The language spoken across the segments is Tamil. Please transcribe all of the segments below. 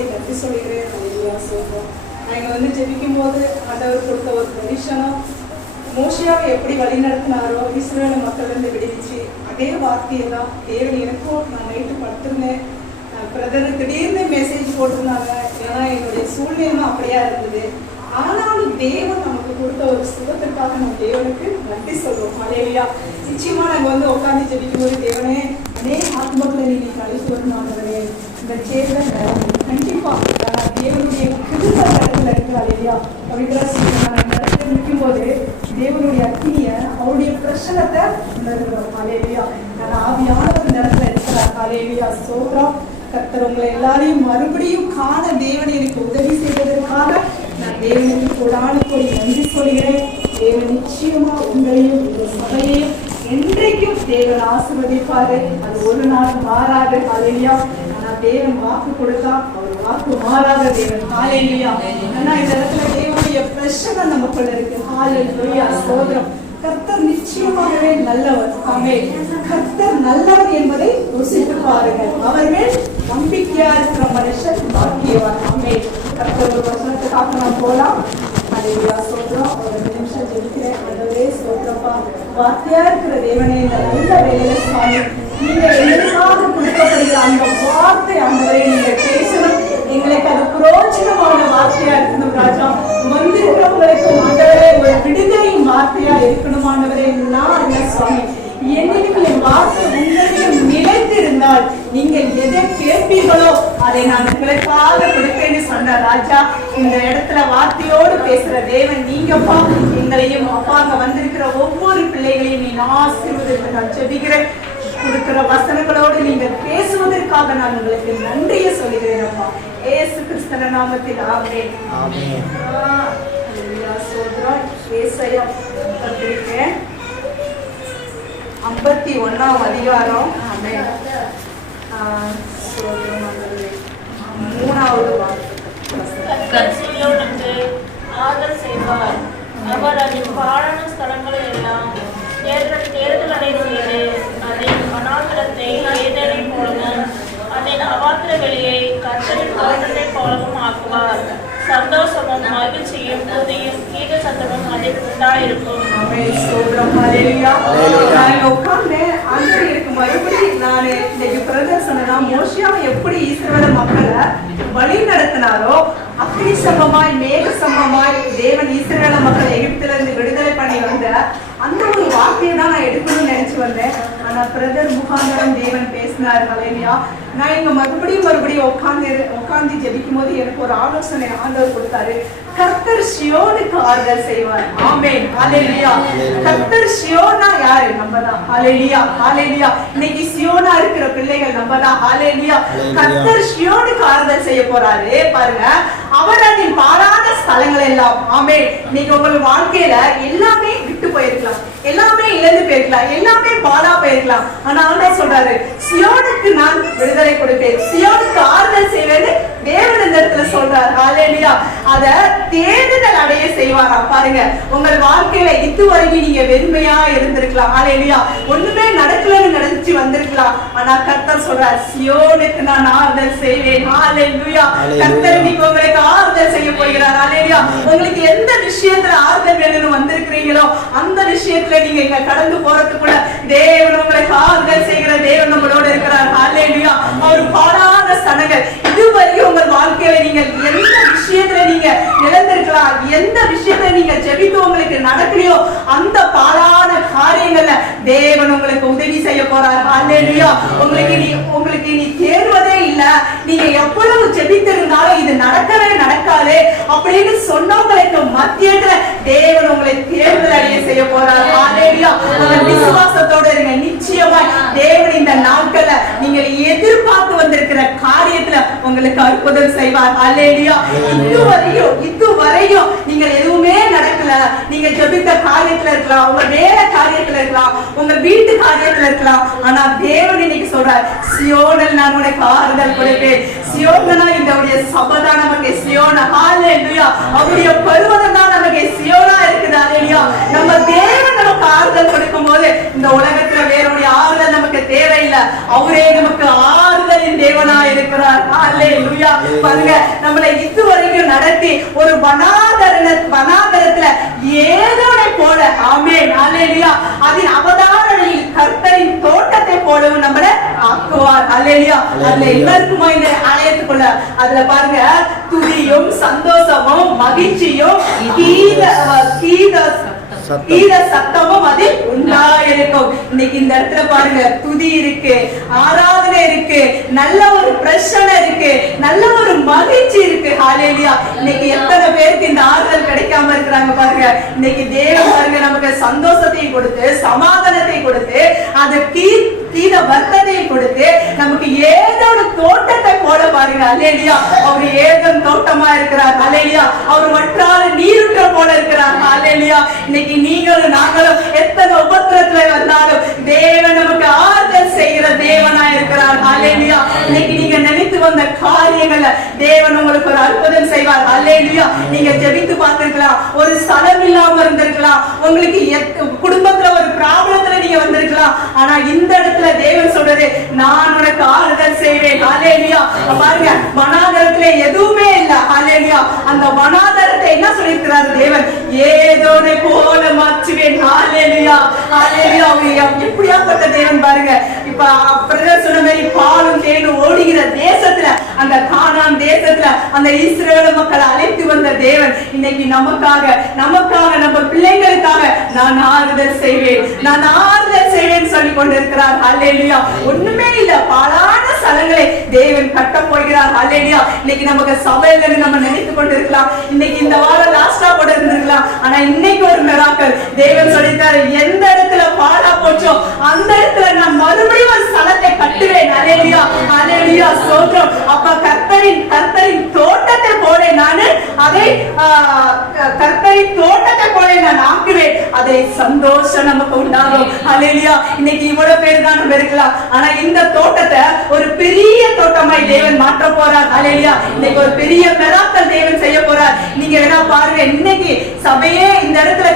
கோடி நன்றி சொல்கிறேன். ஹல்லேலூயா சொல்றோம். நாங்கள் ஜெபிக்கும் போது ஆண்டவர் கொடுத்த ஒரு தரிசனம், மோசேயாவை எப்படி வழி நடத்தினாரோ இஸ்ரவேல் மக்கள் விடுவிச்சு, அதே வார்த்தையை தான் தேவன் எனக்கும் நான் நைட்டு படுத்திருந்தேன். பிரதர் திடீர்னு மெசேஜ் போட்டிருந்தாங்க. ஏன்னா என்னுடைய சூழ்நிலை அப்படியா இருந்தது. ஆனாலும் தேவன் நமக்கு கொடுத்த ஒரு சுகத்திற்காக நம்ம தேவனுக்கு நன்றி சொல்றோம். ஹல்லேலூயா. நிச்சயமா நாங்கள் உட்காந்து ஜெபிக்கும் போது, தேவனே அதே ஆத்மக்களை நீங்க அழைத்து வரணும். இந்த சேர்ல கண்டிப்பா தேவனுடைய கிருபை இடத்துல இருக்கிறார் இல்லையா? இடத்துல நிற்கும் போது தேவனுடைய அக்கினிய அவருடைய பிரசனத்தை உணர்கிறோம். ஹல்லேலூயா. நான் ஆவியானவர் இந்த இடத்துல இருக்கிறார். ஹல்லேலூயா சோத்ரம். கர்த்தர் உங்களை எல்லாரையும் மறுபடியும் காண தேவன் எனக்கு உதவி செய்வதற்காக நான் தேவனுக்கு கோடான கோடி நன்றி சொல்கிறேன். தேவன் நிச்சயமா உங்களையும் உங்கள் சபையையும் என்றைக்கும் தேவன் ஆசீர்வதிப்பாரு. அது ஒரு நாள் மாறாது. ஹல்லேலூயா. ஆனா தேவன் வாக்கு கொடுத்தா அவர் வாக்கு மாறாத தேவன். ஹல்லேலூயா. ஆனா இந்த இடத்துல தேவனுடைய பிரசன்னம் நமக்குள்ள இருக்கு. ஹல்லேலூயா ஸ்தோத்திரம். கர்த்தர் நிச்சயமாகவே நல்லவர். ஆமென். கர்த்தர் நல்லவர் என்பதை ருசித்து பாருங்கள். அவர் மேல் நம்பிக்கையா இருக்கிற மனுஷன் பாக்கியவான். ஆமென். கர்த்தர் ஒரு வசனத்துக்காக நாம் போலாம். ஹல்லேலூயா ஸ்தோத்திரம். ஒரு நிமிஷம் ஜெபிக்கிறேன். ஆண்டவரே ஸ்தோத்திரப்பா. வார்த்தையா இருக்கிற தேவனே, இந்த நல்ல வேலையில சுவாமி நீங்க எங்களுக்காக கொடுக்கப்படுகிற அந்த வார்த்தை ஆண்டவரே நீங்க பேசணும். எங்களுக்கு அது புரோஜனமான வார்த்தையா இருக்கணும் ராஜா. வந்திருக்கிறவங்களுக்கு ஆண்டவரே ஒரு விடுதலையின் வார்த்தையா இருக்கணும் ஆண்டவரே. நான் என்ன சுவாமி, என்னிடத்தில் என் வார்த்தை உங்களிடம் நிலைத்திருந்தால் நீங்கள் எதை கேட்பீர்களோ அதை நான் உங்களுக்காக கொடுப்பேன்னு சொன்ன ராஜா. இந்த இடத்துல வார்த்தையோடு பேசுற தேவன் நீங்கப்பா. எங்களையும் அப்பா அங்க வந்திருக்கிற ஒவ்வொரு பிள்ளைகளையும் நீ ஆசீர்வதித்து நான் ஜெபிக்கிறேன். கொடுக்கிற வசனங்களோடு நீங்கள் பேசுவதற்காக நான் உங்களுக்கு நன்றியை சொல்கிறேன் அப்பா. இயேசு கிறிஸ்து நாமத்தில் ஆமென். ஆமென். ஹல்லேலூயா ஸ்தோத்திரம். ஏசாயா 51ஆம் அதிகாரம். ஆமென். மூணாவது கர்த்தர் சீயோனுக்கு ஆதரவு செய்வார். அவர் அதன் பாழான ஸ்தலங்களை எல்லாம் தேர்தலை செய்து அதன் அநாகரத்தை ஏதனை போலவும் அதன் அவாத்திர வெளியை கர்த்தரின் தோட்டத்தை போலவும் ஆக்குவார். சந்தோஷமும் மகிழ்ச்சியும் துதியும் கீத சத்தமும் அதில் உண்டாயிருக்கும். மோசேயாவை எப்படி இஸ்ரவேல் மக்களை வழி நடத்தினாரோ அக்னி சம்பமாய் மேக சம்பமாய் தேவன் இஸ்ரவேல் மக்களை எகிப்திலிருந்து விடுதலை பண்ணி வந்த அந்த ஒரு வார்த்தையை தான் நான் எடுக்கணும்னு நினைச்சு வந்தேன். ஆனா பிரதர் முகாந்தரம் தேவன் பேசினார். ஹல்லேலூயா. நான் இங்க மறுபடியும் உட்கார்ந்து ஜெபிக்கும் போது எனக்கு ஒரு ஆலோசனை ஆண்டவர் கொடுத்தாரு. கர்த்தர் சியோனுக்கு ஆறுதல் செய்வார். ஆமென். ஹல்லேலூயா. கர்த்தர் சியோனா யாரு? நம்மதான். ஹல்லேலூயா. ஹல்லேலூயா. இன்னைக்கு சியோனா இருக்கிற பிள்ளைகள் நம்மதான். ஹல்லேலூயா. கர்த்தர் சியோனுக்கு ஆறுதல் செய்ய போறாரு பாருங்க. அவர் அதில் பாழான ஸ்தலங்கள் எல்லாம். ஆமென். இன்னைக்கு உங்கள் வாழ்க்கையில எல்லாமே விட்டு போயிருக்கலாம், எல்லாமே இழந்து போயிருக்கலாம், எல்லாமே பாழா போயிருக்கலாம். ஆனா அவர் சொல்றாரு, சியோனுக்கு நான் விடுதலை கொடுப்பேன், சியோனுக்கு ஆறுதல் செய்வேன்னு தேவன் இந்த இடத்துல சொல்றாரு. ஹல்லேலூயா. அத தேடுதல் அடைய செய்வாரா பாருங்க. உங்கள் வாழ்க்கையில இதுவரைக்கும் நீங்க வெறுமையா இருந்திருக்கலாம். ஹல்லேலூயா. ஒண்ணுமே நடக்கலன்னு நினைச்சு வந்திருக்கலாம். ஆனா கர்த்தர் சொல்றார், சியோனுக்கு நான் ஆறுதல் செய்வேன். ஹல்லேலூயா. கர்த்தர் இன்னைக்கு உங்களுக்கு ஆறுதல் செய்ய போகிறார். ஹல்லேலூயா. உங்களுக்கு எந்த விஷயத்துல ஆறுதல் வேணும்னு வந்திருக்கிறீங்களோ அந்த விஷயத்துல நீங்க இங்க கடந்து போறதுக்குள்ள தேவன் உங்களுக்கு ஆறுதல் செய்கிற தேவன் நம்மளோட இருக்கிறார். ஹல்லேலூயா. அவர் பாடாத ஸ்தலங்கள் இதுவரையும் உங்கள் வாழ்க்கையில நீங்க எந்த விஷயத்துல நீங்க இழந்திருக்கலாம், எந்த விஷயத்துல நீங்க ஜெபித்து உங்களுக்கு நடக்கலையோ அந்த பாடான காரியங்கள்ல தேவன் உங்களுக்கு உதவி செய்ய போறார். ஹல்லேலூயா. உங்களுக்கு நீ தேர்வதே இல்ல, நீங்க எவ்வளவு ஜெபித்திருந்தாலும் இது நடக்கவே நடக்காது அப்படின்னு சொன்னவங்களுக்கு மத்தியத்துல தேவன் உங்களை தேர்தல் அடைய செய்ய போறார். ஹல்லேலூயா. விசுவாசத்தோட இருங்க. நிச்சயமா தேவன் இந்த நாட்கள்ல நீங்க எதிர்பார்த்து வந்திருக்கிற காரியத்துல உங்களுக்கு அற்புதம் செய்வார். ஹல்லேலூயா. இதுவரையும் நீங்க எதுவுமே நடக்கல, நீங்க ஜெபித்த காரியத்துல இருக்கலாம், உங்க வேலை காரியத்துல இருக்கலாம், உங்க வீட்டு காரியத்துல இருக்கலாம். ஆனா தேவன் இன்னைக்கு சொல்றார், சியோனில் நான் உனக்கு ஆறுதல் கொடுப்பேன். சியோனா இந்த சபைதான் நமக்கு சியோனா. ஹல்லேலூயா. அவருடைய பருவதம் தான் நமக்கு சியோனா இருக்குது. ஹல்லேலூயா. நம்ம தேவன் நமக்கு ஆறுதல் கொடுக்கும் போது இந்த உலகத்துல வேறொரு ஆறுதல் நமக்கு தேவையில்லை. அவரே நமக்கு ஆறுதலின் தேவனா இருக்கிறார். அல்லேலூயா. பாருங்க, நம்மளை இதுவரைக்கும் நடத்தி ஒரு வனாந்தரத்துல ஏதோனை போல, ஆமென், அல்லேலூயா, அதன் அவதாரங்களில் கர்த்தரின் தோட்டத்தை போலவும் நம்மளை ஆக்குவார். அல்லேலூயா. அதுல எல்லாருக்குமா இந்த ஆலயத்துக்குள்ள அதுல பாருங்க, துதியும் சந்தோஷமும் மகிழ்ச்சியும் கீத சத்தமும் அது உண்டாயிருக்கும். இன்னைக்கு இந்த இடத்துல பாருங்க, துதி இருக்கு, ஆராதனை இருக்கு, நல்ல ஒரு பிரச்சனை இருக்கு, நல்ல ஒரு மகிழ்ச்சி இருக்கு. ஹல்லேலூயா. இன்னைக்கு எத்தனை பேருக்கு இந்த ஆறுதல் கிடைக்காம இருக்கிறாங்க பாருங்க. இன்னைக்கு தேவன் பாருங்க நமக்கு சந்தோஷத்தை கொடுத்து, சமாதானத்தை கொடுத்து, அது கீத வர்த்தத்தை கொடுத்து நமக்கு ஏதோட தோட்டத்தை போல பாருங்க. அல்லேலூயா. அவர் ஏதன் தோட்டமா இருக்கிறார். அல்லேலூயா. அவர் வற்றாத நீருற்ற போல இருக்கிறார். அல்லேலூயா. இன்னைக்கு நீங்களும் நாங்களும் எத்தனை உபத்திரத்துல வந்தாலும் தேவன் நமக்கு ஆறுதல் செய்கிற தேவனா இருக்கிறார். அல்லேலூயா. இன்னைக்கு நீங்க நினைத்து வந்த காரியங்கள்ல தேவன் உங்களுக்கு ஒரு அற்புதம் செய்வார். அல்லேலூயா. நீங்க ஜெபித்து பார்த்திருக்கலாம், ஒரு ஸ்தலம் இல்லாம இருந்திருக்கலாம், உங்களுக்கு குடும்பத்துல ஒரு ப்ராப்ளத்துல நீங்க வந்திருக்கலாம். ஆனா இந்த இடத்துல தேவன் சொல்றது, நான் உனக்கு ஆறுதல் செய்வேன். அல்லேலூயா. பாருங்க, வனாந்தரத்துல எதுவுமே இல்ல. அல்லேலூயா. அந்த வனாந்தரத்தை என்ன சொல்லியிருக்கிறார் தேவன்? ஏதோனை போல மாற்றுவேன். அல்லேலூயா. அல்லேலூயா. எப்படியாப்பட்ட தேவன் பாருங்க. இப்ப பிரதர் சொன்ன மாதிரி பாலும் தேனும் ஓடுகிற தேசத்துல, அந்த கானான் தேசத்துல அந்த இஸ்ரவேல் மக்களை அழைத்து வந்த தேவன் இன்னைக்கு நமக்காக நம்ம பிள்ளைங்களுக்காக நான் ஆறுதல் செய்வேன், நான் ஆறுதல் செய்வேன் சொல்லி கொண்டிருக்கிறார். அல்லேலூயா. ஒண்ணுமே இல்ல, பாலான ஸ்தலங்களை தேவன் கட்ட போகிறார். அல்லேலூயா. இன்னைக்கு நமக்கு சபையில நம்ம நினைத்து கொண்டிருக்கலாம், இன்னைக்கு இந்த வாரம் லாஸ்டா கூட இருந்திருக்கலாம். ஆனா இன்னைக்கு ஒரு மிராக்கிள் தேவன் சொல்லிட்டாரு, எந்த இடத்துல பாலா போச்சோ அந்த இடத்துல நான் மறுபடியும் ஒரு ஸ்தலத்தை கட்டுவேன். அல்லேலூயா. அல்லேலூயா. ஸ்தோத்திரம். அப்ப கர்த்தரின் தோட்டத்தை போல நான் அதை கர்த்தரின் தோட்டத்தை போல நான் ஆக்குவேன். அதை சந்தோஷம் நமக்கு உண்டாகும். அல்லேலூயா. இன்னைக்கு இவ்வளவு பேர் தான் நம்ம இருக்கலாம், ஆனா இந்த தோட்டத்தை ஒரு பெரிய தோட்டமாய் தேவன் மாற்ற போறார். அல்லேலூயா. இன்னைக்கு ஒரு பெரிய மிராக்கிள் தேவன் செய்ய போறார். நீங்க வேணா பாருங்க, இன்னைக்கு சபையே இந்த இடத்துல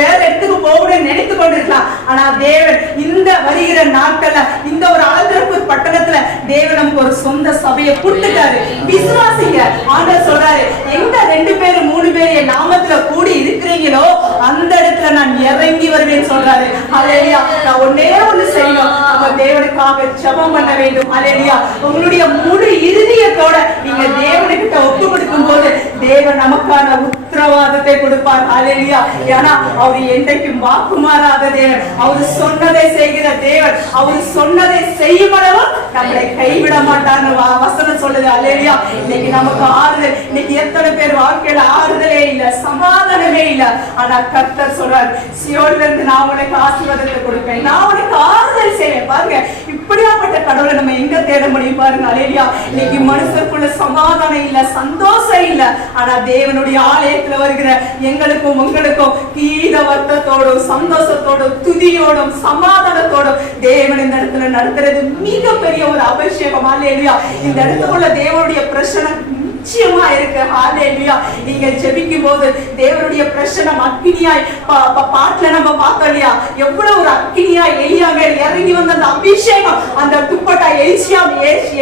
வேற இடத்துக்கு போகணும்னு நினைத்து கொண்டிருக்கலாம். ஆனா தேவன் இந்த வருகிற நாட்கள்ல இந்த ஒரு ஆந்திரப்பூர் பட்டணத்துல தேவன் நமக்கு ஒரு சொந்த சபையை கொடுத்துட்டாரு. விசுவாசிங்க. ஆண்டவர் சொல்றாரு, எங்க 2 பேர் 3 பேர் என் நாமத்துல கூடி இருக்கிறீங்களோ அந்த இடத்துல நான் இறங்கி வருவேன் சொல்றாரு. அல்லேலூயா. நான் ஒன்னே ஒண்ணு செய்யணும், நம்ம தேவனுக்காக ஜெபம் பண்ண வேண்டும். அல்லேலூயா. உங்களுடைய முழு இருதயத்தோட நீங்க தேவனுக்கிட்ட ஒப்பு கொடுக்கும் போது தேவன் நமக்கான உத்தரவாதத்தை கொடுப்பார். அல்லேலூயா. ஏன்னா அவர் என்றைக்கும் வாக்குமாறாத தேவன், அவர் சொன்னதை செய்கிற தேவன், அவர் சொன்னதை செய்யும் அளவு நம்மளை கைவிட மாட்டார்னு வசனம் சொல்லுது. அல்லேலூயா. இன்னைக்கு நமக்கு ஆறுதல், இன்னைக்கு எத்தனை பேர் வாழ்க்கையில ஆறுதலே இல்ல, சமாதானமே இல்ல. ஆனா கர்த்தர் சொல்றார், சியோன்ல இருந்து நான் உனக்கு ஆசீர்வாதத்தை கொடுப்பேன், நான் உனக்கு ஆறுதல் செய்வேன். பாருங்க, இப்படியாப்பட்ட கடவுளை நம்ம எங்க தேட முடியும் பாருங்க. அல்லேலூயா. இன்னைக்கு மனுஷருக்குள்ள சமாதானம் இல்ல, சந்தோஷம் இல்ல. ஆனா தேவனுடைய ஆலயத்துல வருகிற எங்களுக்கும் உங்களுக்கும் கீத வர்த்தத்தோடும் சந்தோஷத்தோடும் துதியோடும் சமாதானத்தோடும் தேவன் இந்த இடத்துல நடத்துறது மிகப்பெரிய ஒரு அபிஷேகம். அல்லேலூயா. இந்த இடத்துக்குள்ள தேவனுடைய பிரசன்னம் நிச்சயமா இருக்கு. ஹல்லேலூயா. நீங்க ஜெபிக்கும் போது தேவனுடைய பிரசன்னம் அக்கினியாய், பாட்டுல நம்ம பார்த்தோம் இல்லையா, எவ்வளவு ஒரு அக்கினியாய் எலியா மேல் இறங்கி வந்த அந்த அபிஷேகம், அந்த துப்பட்டா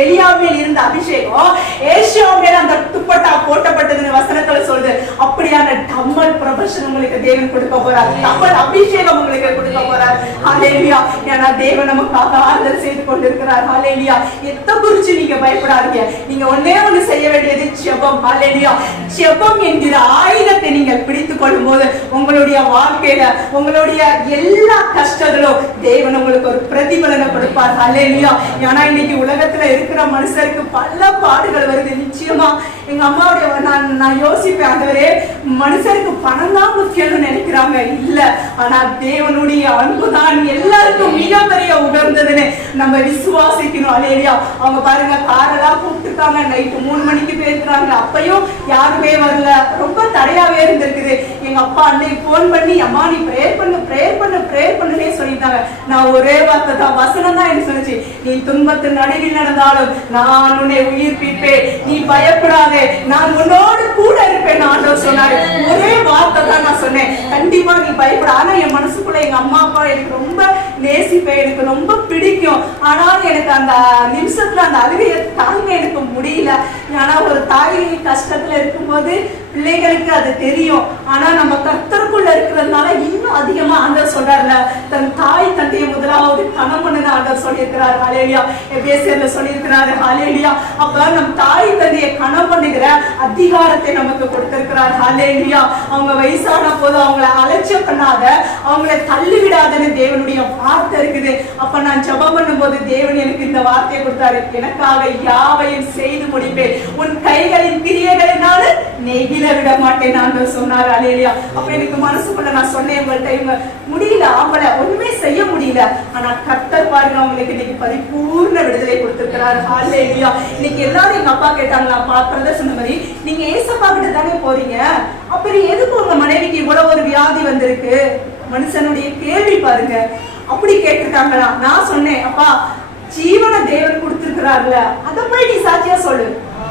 எலியா மேல் இருந்த அபிஷேகம் ஏசியா மேல் அந்த துப்பட்டா போட்டப்பட்டதுன்னு வசனத்துல சொல்லுது. அப்படியான டம்மல் பிரபஷன் உங்களுக்கு தேவன் கொடுக்க போறார், டம்மல் அபிஷேகம் உங்களுக்கு கொடுக்க போறார். ஹல்லேலூயா. ஏன்னா தேவன் நமக்காக ஆறுதல் செய்து கொண்டிருக்கிறார். ஹல்லேலூயா. எதை குறிச்சு நீங்க பயப்படாதீங்க. நீங்க ஒன்னே ஒண்ணு செய்ய வேண்டியது ஜெபம். ஹல்லேலூயா. ஜெபம் என்கிற ஆயுதத்தை நீங்கள் பிடித்துக் கொள்ளும் போது உங்களுடைய வாழ்க்கையில உங்களுடைய எல்லா கஷ்டங்களும் தேவன் உங்களுக்கு ஒரு பிரதிபலனை கொடுப்பார். ஹல்லேலூயா. ஏன்னா இன்னைக்கு உலகத்துல இருக்கிற மனுஷருக்கு பல பாடுகள் வருது. நிச்சயமா எங்க அம்மாவுடைய நான் யோசிப்பேன், ஆண்டவரே, மனுஷருக்கு பணம் தான் முக்கியம்னு நினைக்கிறாங்க. இல்ல, ஆனா தேவனுடைய அன்புதான் எல்லாருக்கும் மிகப்பெரிய உகந்ததுன்னு நம்ம விசுவாசிக்கணும். அல்லேலூயா. அவங்க பாருங்க, காரெல்லாம் கூப்பிட்டுருக்காங்க, நைட்டு 3 மணிக்கு போயிருக்கிறாங்க, அப்பயும் யாருமே வரல, ரொம்ப தடையாவே இருந்திருக்குது. எங்க அப்பா அன்னைக்கு போன் பண்ணி, அம்மா நீ பிரேயர் பண்ணுன்னே சொல்லிட்டாங்க. நான் ஒரே வார்த்தை தான், வசனம் தான் எனக்கு சொல்லிச்சு, நீ துன்பத்தின் நடுவில் நடந்தாலும் நான் உன்னை உயிர்ப்பிப்பேன், நீ பயப்படாதே, நான் உன்னோடு கூட இருப்பேன் ஆண்டவர் சொன்னாரு. ஒரே வார்த்தை தான் நான் நான் சொன்னேன், கண்டிப்பா நீ பயப்பட. ஆனா என் மனசுக்குள்ள எங்க அம்மா அப்பா எனக்கு ரொம்ப நேசிப்பேன், எனக்கு ரொம்ப பிடிக்கும். ஆனால் எனக்கு அந்த நிமிஷத்துல அந்த அழுகையை தாங்க எனக்கு முடியல. ஆனா ஒரு தாய் கஷ்டத்துல இருக்கும்போது பிள்ளைகளுக்கு அது தெரியும். ஆனா நம்ம கர்த்தருக்குள்ள இருக்கிறதுனால இன்னும் அதிகமா ஆண்டவர் சொல்றாருல, தன் தாய் தந்தையை முதலாவது கணம் பண்ணுன்னு ஆண்டவர் சொல்லியிருக்கிறார். ஹல்லேலூயா. எபேசியர்ல சொல்லியிருக்கிறாரு. ஹல்லேலூயா. அப்ப நம் தாய் தந்தையை கணம் பண்ணுகிற அதிகாரத்தை நமக்கு கொடுத்திருக்கிறார். ஹல்லேலூயா. அவங்க வயசான போது அவங்கள அலட்சியம் பண்ணாத, அவங்கள தள்ளி விடாதன்னு தேவனுடைய வார்த்தை இருக்குது. அப்ப நான் ஜெபம் பண்ணும்போது தேவன் எனக்கு இந்த வார்த்தையை கொடுத்தாரு, எனக்காக யாவையும் செய்து முடிப்பேன், உன் கைகளின் கிரியைகளினால நெகிழ விட மாட்டேன் ஆண்டவர் சொன்னார். ஹல்லேலூயா. அப்ப எனக்கு மனசுக்குள்ள நான் சொன்னேன், உங்கள்கிட்ட முடியல, அவங்கள ஒண்ணுமே செய்ய முடியல. ஆனா கர்த்தர் பாருங்க அவங்களுக்கு இன்னைக்கு பரிபூர்ண விடுதலை கொடுத்திருக்கிறார். ஹல்லேலூயா. இன்னைக்கு எல்லாரும் எங்க அப்பா கேட்டாங்களாப்பா, பிரதர் சொன்ன மாதிரி, நீங்க ஏசப்பா கிட்ட தானே போறீங்க, அப்படி எதுக்கு உங்க மனைவிக்கு இவ்வளவு ஒரு வியாதி வந்திருக்கு? மனுஷனுடைய கேள்வி பாருங்க, அப்படி கேட்டிருக்காங்களா? நான் சொன்னேன், அப்பா ஜீவன தேவன் கொடுத்திருக்கிறார்ல, அதை போய் நீ சாட்சியா சொல்லு.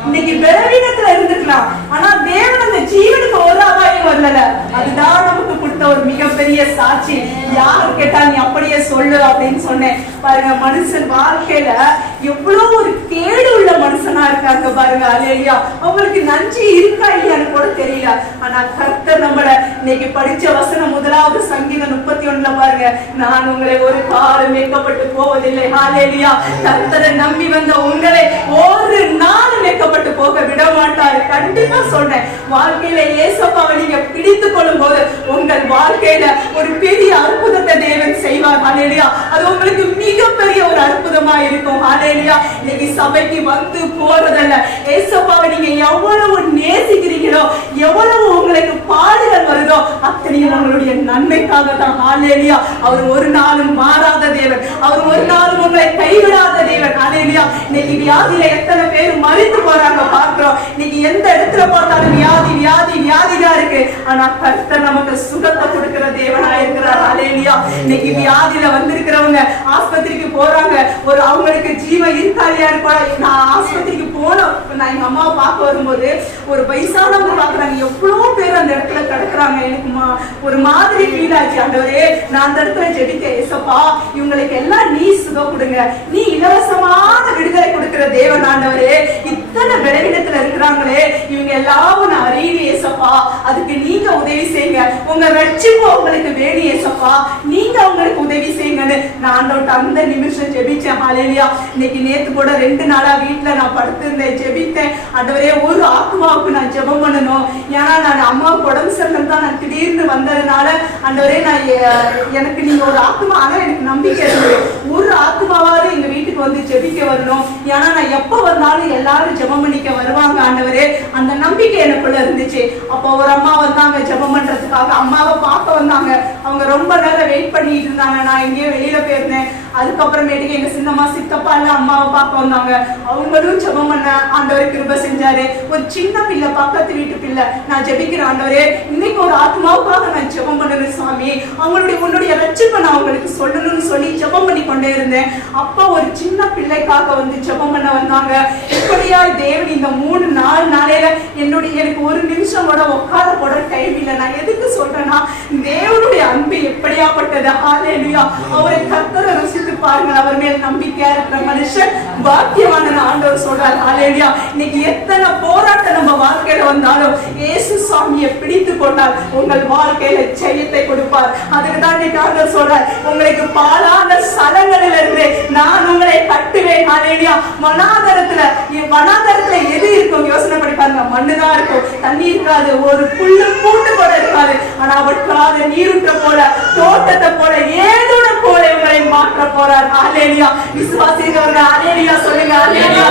இன்னைக்கு பலவீனத்துல இருந்துக்கலாம், ஆனா தேவன் அந்த ஜீவனுக்கு ஒரு அபாயம் வரல. அதுதான் நமக்கு கொடுத்த ஒரு மிகப்பெரிய சாட்சி. யாரு கேட்டா நீ அப்படியே சொல்லு அப்படின்னு சொன்னேன். பாருங்க, மனுஷன் வாழ்க்கையில எவ்வளவு ஒரு கேடு உள்ள மனுஷனா இருக்காங்க பாருங்க. ஹல்லேலூயா. அவங்களுக்கு நன்றி இருக்கா இல்லையான்னு கூட தெரியல. ஆனா கர்த்தர் நம்மள இன்னைக்கு படிச்ச வசனம் 1வது சங்கீதம் 31 பாருங்க, நான் உங்களை ஒரு காலம் வெட்கப்பட்டு போவதில்லை. ஹல்லேலூயா. கர்த்தரை நம்பி வந்த உங்களை ஒரு நாள் வெட்கப்பட்டு போக விட மாட்டாரு. கண்டிப்பா சொல்றேன், வாழ்க்கையில ஏசப்பாவை நீங்க பிடித்துக் கொள்ளும் போது உங்கள் வாழ்க்கையில ஒரு பெரிய அற்புதத்தை தேவன் செய்வார். ஹல்லேலூயா. அது உங்களுக்கு மிகப்பெரிய ஒரு அற்புதமா இருக்கும். ஹல்லேலூயா. இன்னைக்கு சபைக்கு வந்து போறதல்ல, ஏசப்பாவை நீங்க எவ்வளவு நேசிக்கிறீங்களோ, எவ்வளவு உங்களுக்கு பாடுகள் வருதோ, அத்தனையும் உங்களுடைய நன்மைக்காக தான். ஹல்லேலூயா. அவர் ஒரு நாளும் மாறாத தேவன், அவர் ஒரு நாளும் உங்களை கைவிடாத தேவன். ஹல்லேலூயா. இன்னைக்கு வியாதியில எத்தனை பேர் மறித்து போறாங்க பார்க்கிறோம். இன்னைக்கு எந்த இடத்துல பார்த்தாலும் வியாதி வியாதி வியாதிதான் இருக்கு. ஆனா கர்த்தர் நமக்கு சுகத்தை கொடுக்கிற தேவனா இருக்கிறார். ஹல்லேலூயா. இன்னைக்கு வியாதியில வந்திருக்கிறவங்க ஆஸ்பத்திரிக்கு போறாங்க, ஒரு அவங்களுக்கு ஜீவன் இருக்கா இல்லையான்னு கூட. நான் ஆஸ்பத்திரிக்கு போனோம், நான் எங்க அம்மாவை பார்க்க வரும்போது ஒரு வயசானவங்க பாக்குறாங்க, எவ்வளவு பேர் அந்த இடத்துல கிடக்குறாங்க. எனக்கு ஒரு மாதிரி ஃபீல் ஆச்சு. ஆண்டவரே, நான் அந்த இடத்துல ஜெபிக்க, ஏசப்பா இவங்களுக்கு எல்லாம் நீ சுகம் கொடுங்க, நீ இலவசமான விடுதலை கொடுக்கிற தேவன். ஆண்டவரே, இத்தனை பலவீனத்துல இருக்கிறாங்களே, இவங்க எல்லாரும் நான் அறிவு ஏசப்பா, அதுக்கு நீங்க உதவி செய்யுங்க, உங்க ரட்சிப்பு உங்களுக்கு வேணும் ஏசப்பா, நீங்க அவங்களுக்கு உதவி செய்யுங்கன்னு நான் ஆண்டவர்ட்ட அந்த நிமிஷம் ஜெபிச்சேன். ஹல்லேலூயா. இன்னைக்கு நேத்து கூட 2 நாளா வீட்டுல நான் படுத்திருந்தேன், ஜெபித்தேன். ஆண்டவரே, ஒரு ஆத்மாவுக்கு நான் ஜெபம் பண்ணணும். ஏன்னா நான் அம்மாவுக்கு உடம்பு சரியில்லைன்னு தான் நான் திடீர்னு வந்ததுனால, ஆண்டவரே நான் எனக்கு நீங்க ஒரு ஆத்மா, ஆனா எனக்கு நம்பிக்கை இருக்கு, ஒரு ஆத்மாவாவது எங்க வீட்டுக்கு வந்து ஜெபிக்க வரணும். ஏன்னா நான் எப்ப வந்தாலும் எல்லாரும் ஜெபம் பண்ணிக்க வருவாங்க. ஆண்டவரே, அந்த நம்பிக்கை எனக்குள்ள இருந்துச்சு. அப்போ ஒரு அம்மா வந்தாங்க ஜெபம் பண்றதுக்காக, அம்மாவை பார்க்க வந்தாங்க. அவங்க ரொம்ப நேரம் வெயிட் பண்ணிட்டு இருந்தாங்க. நான் எங்கேயோ வெளியில போயிருந்தேன். அதுக்கப்புறமேட்டுக்கு எங்க சின்னம்மா சித்தப்பா எல்லாம் அம்மாவை பார்க்க வந்தாங்க. அவங்களும் ஜெபம் பண்ண ஆண்டவர் கிருபை செஞ்சாரு. ஒரு சின்ன பிள்ளை, பக்கத்து வீட்டு பிள்ளை, நான் ஜெபிக்கிறேன், ஆண்டவரே இன்னைக்கு ஒரு ஆத்மாவுக்காக நான் ஜெபம் பண்ணணும் சாமி, உன்னுடைய ரட்சிப்பை நான் அவங்களுக்கு சொல்லணும்னு சொல்லி ஜெபம் பண்ணி கொண்டே இருந்தேன். அப்ப ஒரு சின்ன பிள்ளைக்காக வந்து ஜெபம் பண்ண வந்தாங்க. இப்படியா தேவன் இந்த 3-4 நாளையில எனக்கு ஒரு நிமிஷம் கூட உட்கார கூட டைம் இல்லை. நான் எதுக்கு சொல்றேன்னா, தேவனுடைய அன்பு எப்படியாப்பட்டது. ஹல்லேலூயா. அவரை கர்த்தரை ருசித்து பாருங்க, அவர் மேல் நம்பிக்கையா இருக்கிற மனுஷன் பாக்கியவான ஆண்டவர் சொல்றார். ஹல்லேலூயா. இன்னைக்கு எத்தனை போராட்டம் நம்ம வாழ்க்கையில வந்தாலும் இயேசு சுவாமியை பிடித்து கொண்டால் உங்கள் வாழ்க்கையில ஜெயத்தை கொடுப்பார். அதுக்குதான் இன்னைக்கு ஆண்டவர் சொல்றார், உங்களுக்கு பாலான ஸ்தலங்களில் இருந்து நான் உங்களை கட்டுவேன். ஹல்லேலூயா. வனாந்தரத்துல எது இருக்கும் யோசனை பண்ணி பாருங்க, மண்ணுதான் இருக்கும், தண்ணி இருக்காது, ஒரு புல்லு பூண்டு கூட இருக்காது. ஆனா அவற்றாத நீருற்ற போல, தோட்டத்தை போல, ஏதோட போல உங்களை மாற்ற போறார். ஹல்லேலூயா. விசுவாசிக்கிறவங்க ஹல்லேலூயா சொல்லுங்க. ஹல்லேலூயா.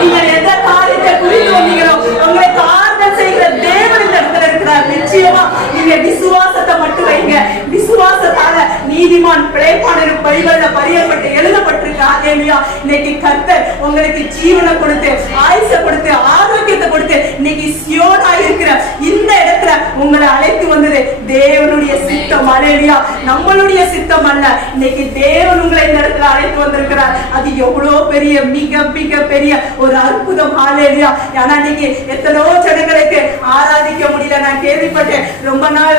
நீங்க எந்த காரியத்தை குறித்து வந்தீங்களோ, உங்களுக்கு ஆறுதல் செய்கிற தேவன் இந்த இடத்துல இருக்கிறார். நிச்சயமா நீங்க விசுவாசத்தை மட்டும் வைங்க. விசுவாசத்தால நீதிமான் பிழைப்பான் பைபிள்ல பரியப்பட்டு எழுதப்பட்டிருக்கு. ஹல்லேலூயா. இன்னைக்கு கர்த்தர் உங்களுக்கு ஜீவனை கொடுத்து, ஆயுசை கொடுத்து, ஆரோக்கியத்தை கொடுத்து, இன்னைக்கு சியோனா இருக்கிற இந்த இடத்துல உங்களை அழைத்து வந்தது தேவனுடைய சித்தமா ஹல்லேலூயா. நம்மளுடைய சித்தம் அல்ல, இன்னைக்கு தேவன் உங்களை இந்த இடத்துல அழைத்து வந்திருக்கிறார். அது எவ்வளவு பெரிய மிக மிக பெரிய ஒரு அற்புதம். ஹல்லேலூயா. ஏன்னா இன்னைக்கு எத்தனோ ஜனங்களுக்கு ஆராதிக்க முடியல. நான் கேள்விப்பட்டேன், ரொம்ப நாள்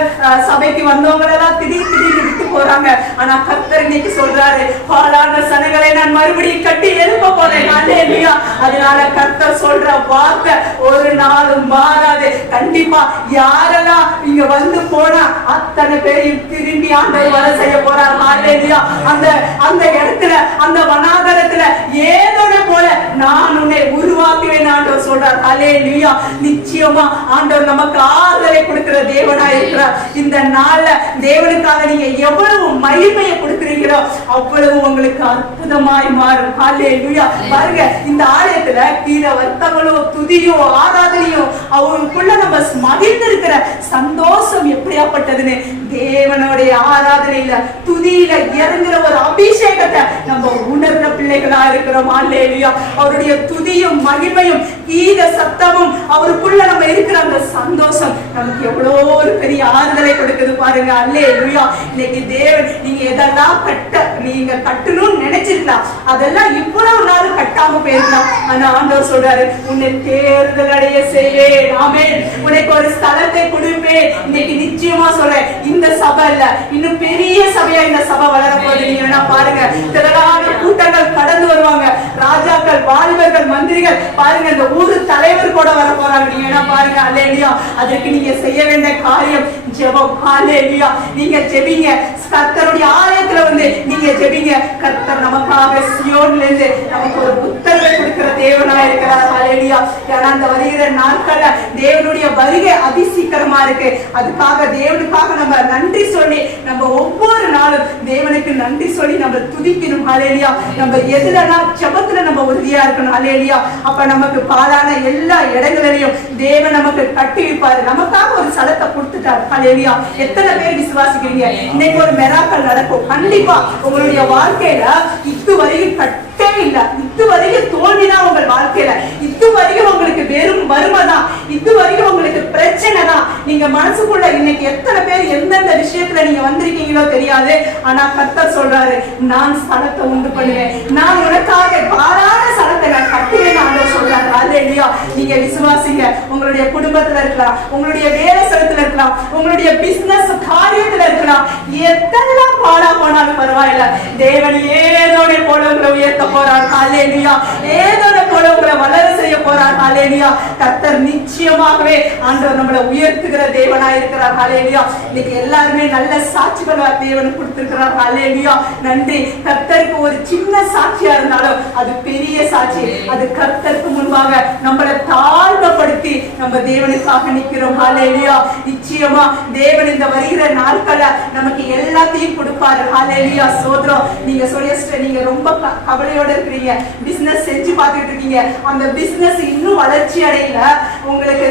சபைக்கு வந்தவங்க எல்லாம் திடீர்னு விட்டு போறாங்க. ஆனா கர்த்தர் இன்னைக்கு சொல்றாரு, பாழான சனங்களை நான் மறுபடியும் கட்டி எழுப்ப போறேன். ஹல்லேலூயா. அதனால கர்த்தர் சொல்ற வார்த்தை ஒரு நாளும் மாறாது. கண்டிப்பா யாரெல்லாம் இங்க வந்து போனா அத்தனை பேரையும் திரும்பி ஆண்டவர் வர செய்ய போறார். ஹல்லேலூயா. அந்த இடத்துல, அந்த வனாந்தரத்துல ஏதோட போல நான் உன்னை உருவாக்குவேன் ஆண்டவர் சொல்றார். ஹல்லேலூயா. நிச்சயமா ஆண்டவர் நமக்கு ஆறுதலை கொடுக்கிற தேவனா இருக்கிறார். இந்த நாள்ல தேவனுக்காக நீங்க எவ்வளவு மகிமையை கொடுக்கிறீங்களோ அவ்வளவு உங்களுக்கு அற்புதமாய் மாறும். ஹல்லேலூயா. பாருங்க, இந்த ஆலயத்துல கீழே வர்த்தங்களோ துதியோ ஆராதனையோ அவங்களுக்குள்ள நம்ம மகிழ்ந்திருக்கிற சந்தோஷம் எப்படியாப்பட்டதுன்னு தேவனுடைய ஆராதனையில துதியில இறங்குற ஒரு அபிஷேகத்தை நம்ம உணர்ந்த பிள்ளைகளா இருக்கிறோம். ஹல்லேலூயா. அவருடைய துதியும் மகிமையும் கீத சத்தமும் அவருக்குள்ள நம்ம இருக்கிற அந்த சந்தோஷம் நமக்கு எவ்வளவு ஒரு பெரிய ஆறுதலை கொடுக்குது பாருங்க. ஹல்லேலூயா. இன்னைக்கு தேவன் நீங்க எதெல்லாம் நீங்க கட்டணும்னு நினைச்சிருக்கலாம், அதெல்லாம் இவ்வளவு நாள் கட்டாம போயிருக்கலாம். ஆனா ஆண்டவர் சொல்றாரு, உன்னை தேர்தல் அடைய செய்வேன். ஆமென். உனக்கு ஒரு ஸ்தலத்தை கொடுப்பேன். இன்னைக்கு நிச்சயமா சொல்றேன், இந்த சபை இல்ல, இன்னும் பெரிய சபையா இந்த சபை வளர போகுது. நீங்க வேணா பாருங்க, திரளான கூட்டங்கள் கடந்து வருவாங்க. ராஜாக்கள், வாலிபர்கள், மந்திரிகள், பாருங்க இந்த ஊரு தலைவர் கூட வர போறாங்க. நீங்க வேணா பாருங்க. ஹல்லேலூயா. அதற்கு நீங்க செய்ய வேண்டிய காரியம் ஜெபம். ஹல்லேலூயா. நீங்க ஜெபிங்க. கர்த்தருடைய ஆலயத்துல வந்து நீங்க ஜெபிங்க. கர்த்தர் நமக்காக சியோன்ல இருந்து நமக்கு ஒரு உத்தரவை கொடுக்கிற தேவனா இருக்கிறார். ஹல்லேலூயா. ஏன்னா அந்த வருகிற நாட்கள்ல தேவனுடைய வருகை அதிசீக்கிரமா இருக்கு. அதுக்காக தேவனுக்காக நம்ம நன்றி சொல்லி, நம்ம ஒவ்வொரு நாளும் தேவனுக்கு நன்றி சொல்லி நம்ம துதிக்கணும். ஹல்லேலூயா. நம்ம எதுலனா ஜெபத்துல நம்ம உறுதியா இருக்கணும். ஹல்லேலூயா. அப்ப நமக்கு பாலான எல்லா இடங்களிலையும் தேவன் நமக்கு கட்டி வைப்பாரு. நமக்காக ஒரு சலத்தை கொடுத்துட்டாரு. ஹல்லேலூயா. எத்தனை பேர் விசுவாசிக்கிறீங்க இன்னைக்கு ஒரு மிராக்கிள் நடக்கும்? கண்டிப்பா உங்களுடைய வாழ்க்கையில இதுவரையும் கட்டே இல்ல, இதுவரையும் தோல்விதான் உங்கள் வாழ்க்கையில, இதுவரையும் உங்களுக்கு வெறும் வறுமைதான், இதுவரையும் உங்களுக்கு பிரச்சனை தான். நீங்க மனசுக்குள்ள இன்னைக்கு எத்தனை பேர் எந்தெந்த விஷயத்துல நீங்க வந்திருக்கீங்களோ தெரியாது. ஆனா கர்த்தர் சொல்றாரு, நான் ஸ்தலத்தை உண்டு பண்ணுவேன், நான் உனக்காக பாரான ஸ்தலத்தை நான் கட்டுவேன் ஆண்டவர் சொல்றாரு. ஹல்லேலூயா. நீங்க விசுவாசிங்க. உங்களுடைய குடும்பத்துல இருக்கலாம், உங்களுடைய வேலை ஸ்தலத்துல இருக்கலாம், உங்களுடைய பிசினஸ் காரியத்துல இருக்கலாம், எத்தனை பாடா போனாலும் பரவாயில்ல, தேவன் ஏதோட போல உங்களை உயர்த்த போறார். ஹல்லேலூயா. ஏதோட போல உங்களை வளர செய்ய போறார். ஹல்லேலூயா. கர்த்தர் நிச்சயமாகவே ஆண்டவர் நம்மளை உயர்த்துகிற தேவனா இருக்கிறார். ஹல்லேலூயா. இன்னைக்கு எல்லாருமே நல்ல சாட்சிகளா தேவன் கொடுத்திருக்கிறார். ஹல்லேலூயா. நன்றி. கர்த்தருக்கு ஒரு சின்ன சாட்சியா இருந்தாலும் அது பெரிய சாட்சி. அது கர்த்தருக்கு முன்பாக நம்மளை தாழ்மைப்படுத்தி நம்ம தேவனுக்காக நிக்கிறோம். ஹல்லேலூயா. நிச்சயமா தேவன் இந்த வருகிற நாட்கள நமக்கு எல்லாத்தையும் கொடுப்பாரு. ஹல்லேலூயா. சோதரம். நீங்க சொல்லிட்டு நீங்க ரொம்ப கவலையோட இருக்கிறீங்க, பிசினஸ் செஞ்சு பார்த்துட்டு இருக்கீங்க, அந்த பிசினஸ் இன்னும் வளர்ச்சி அடையல, உங்களுக்கு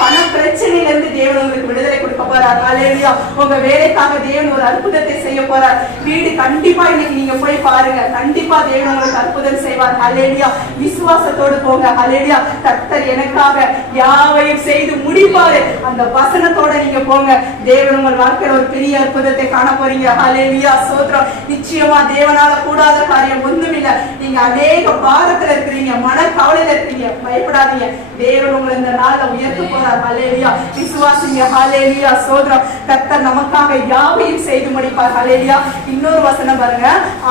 பண பிரச்சனையில இருந்து தேவன் உங்களுக்கு விடுதலை கொடுக்க போறார். ஹல்லேலூயா. உங்க வேலைக்காக தேவன் ஒரு அற்புதத்தை செய்ய போறார். வீடு கண்டிப்பா இன்னைக்கு நீங்க போய் பாருங்க, கண்டிப்பா தேவன் உங்களுக்கு அற்புதம் செய்வார். ஹல்லேலூயா. விசுவாசத்தோடு போங்க. ஹல்லேலூயா. கர்த்தர் எனக்காக யாவையும் செய்து முடிப்பாரு. அந்த வசனத்தோட நீங்க போங்க. தேவன் உங்கள் வாழ்க்கையில ஒரு பெரிய அற்புதத்தை காண போறீங்க. ஹல்லேலூயா. சோத்ரம். நிச்சயமா தேவனால கூடாத காரியம் ஒண்ணுமில்லை. நீங்க அநேக பாரத்துல இருக்கிறீங்க, மன கவலையில இருக்கிறீங்க, பயப்படாதீங்க. தேவன் உங்களை இந்த நாள்ல உயர்த்த போறார். ஹல்லேலூயா. விசுவாசிங்க. ஹல்லேலூயா. சோத்ரம். கர்த்தர் நமக்காக யாவையும் செய்து முடிப்பார். ஹல்லேலூயா. இன்னொரு வசனம் பாருங்க,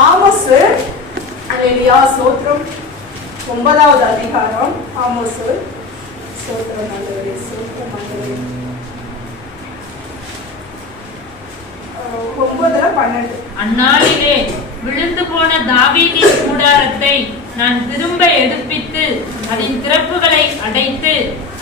ஆமோஸ். ஹல்லேலூயா. சோத்ரம். 9வது அதிகாரம் ஆமோஸ். சோத்ரம். நல்லவரே. சோத்ரம். நல்லவரே. 9:12. அந்நாளிலே விழுந்து போன தாவீதின் கூடாரத்தை நான் திரும்ப எடுப்பித்து அதன் திறப்புகளை அடைத்து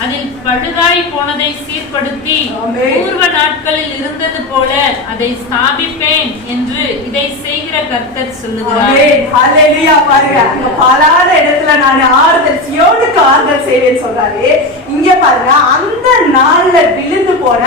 அதில் பழுதாய் போனதை சீர்படுத்தி பூர்வ நாட்களில் இருந்தது போல அதை ஸ்தாபிப்பேன் என்று இதை செய்கிற கர்த்தர் சொல்லுகிறார். ஹல்லேலூயா. பாருங்க, அங்க பலான இடத்துல நான் ஆறுதல், சியோனுக்கு ஆறுதல் செய்வேன் சொல்றாரு. இங்க பாருங்க, அந்த நாள்ல விழுந்து போன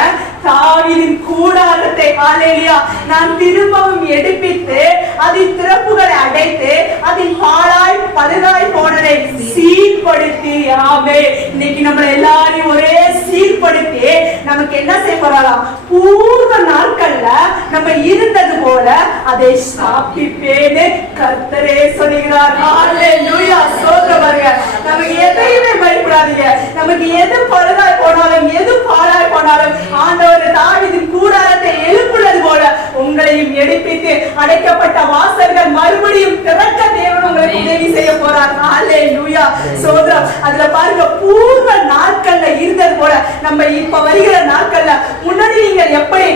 தாவீதின் கூடாரத்தை ஹல்லேலூயா நான் திரும்பவும் எடுப்பித்து அதின் திறப்புகளை அடைத்து அதில் பாழாய் பழுதாய் போனதை சீர்படுத்தி. ஆமே. இன்னைக்கு நம்மள எல்லாரையும் ஒரே சீர்படுத்தி நமக்கு என்ன செய்ய போறாளாம்? பூர்வ நாட்கள்ல நம்ம இருந்தது போல அதை ஸ்தாபிப்பேன்னு கர்த்தரே சொல்லுகிறார். ஹல்லேலூயா. ஸ்தோத்திரம். பாருங்க, நமக்கு எதையுமே பயப்படாதீங்க. நமக்கு எது பழுதாய் போனாலும் எது பாழாய் போனாலும் ஆண்டவர் தாவீதின் கூடாரத்தை எழுப்புனது போல உங்களையும் எடுப்பித்து அடைக்கப்பட்ட வாசல்கள் மறுபடியும் திறக்க தேவன் உங்களுக்கு உதவி செய்ய போறார். ஹல்லேலூயா. ஸ்தோத்திரம். அதுல பாருங்க, பூர்வ நாட்கள்ல இருந்தது போல நம்ம இப்ப வருகிற நாட்கள்ல முன்னாடி நீங்கள் எப்படி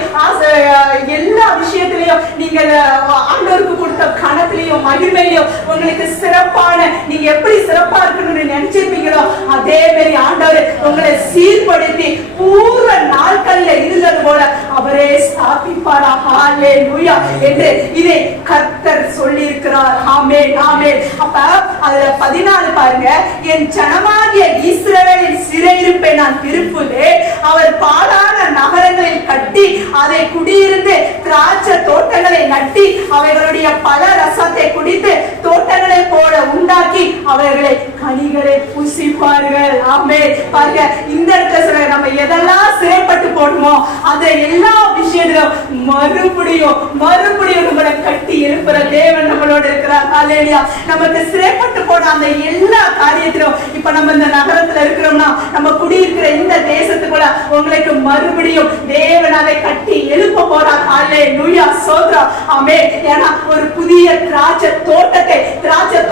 எல்லா விஷயத்திலையும் நீங்கள் ஆண்டவருக்கு கொடுத்த கணத்திலையும் மகிமையிலையும் உங்களுக்கு சிறப்பான நீங்க எப்படி சிறப்பா இருக்கணும்னு நினைச்சிருப்பீங்களோ அதே மாதிரி ஆண்டவர் உங்களை சீர்படுத்தி பூர்வ நாட்கள்ல இருந்தது போல அவரே ஸ்தாபிப்பாரா. ஹல்லேலூயா என்று இதை கர்த்தர் சொல்லி இருக்கிறார். ஆமென், ஆமென். அப்ப அதுல 14 பாருங்க, என் ஜனமாகிய இஸ்ரவேலின் சிறையிருப்பை நான் திருப்புவேன். அவர் பாழான நகரங்களில் கட்டி அதை குடியிருந்து திராட்சை தோட்டங்களை நட்டி அவைகளுடைய பல ரசத்தை குடித்து தோட்டங்களை போல உண்டாக்கி அவர்களை கனிகளை புசிப்பார்கள். ஆமென். பாருங்க, இந்த இடத்துல சொல்ற நம்ம எதெல்லாம் சிறைப்பட்டு போடுமோ அதை எல்லா விஷயத்திலும் மறுபடியும் நம்மளை கட்டி எழுப்புற தேவன் நம்மளோட இருக்கிறார். ஹல்லேலூயா. நமக்கு சிறைப்பட்டு போன அந்த எல்லா காரியத்திலும் இப்ப நம்ம இந்த நகரத்துல இருக்கிறோம்னா நம்ம குடியிருக்கிற இந்த தேசத்துக்குள்ள உங்களுக்கு மறுபடியும் தேவன் அதை கட்டி எழுப்ப போறார். ஹல்லேலூயா. ஸ்தோத்திரம். ஆமென். ஏன்னா ஒரு புதிய திராட்சை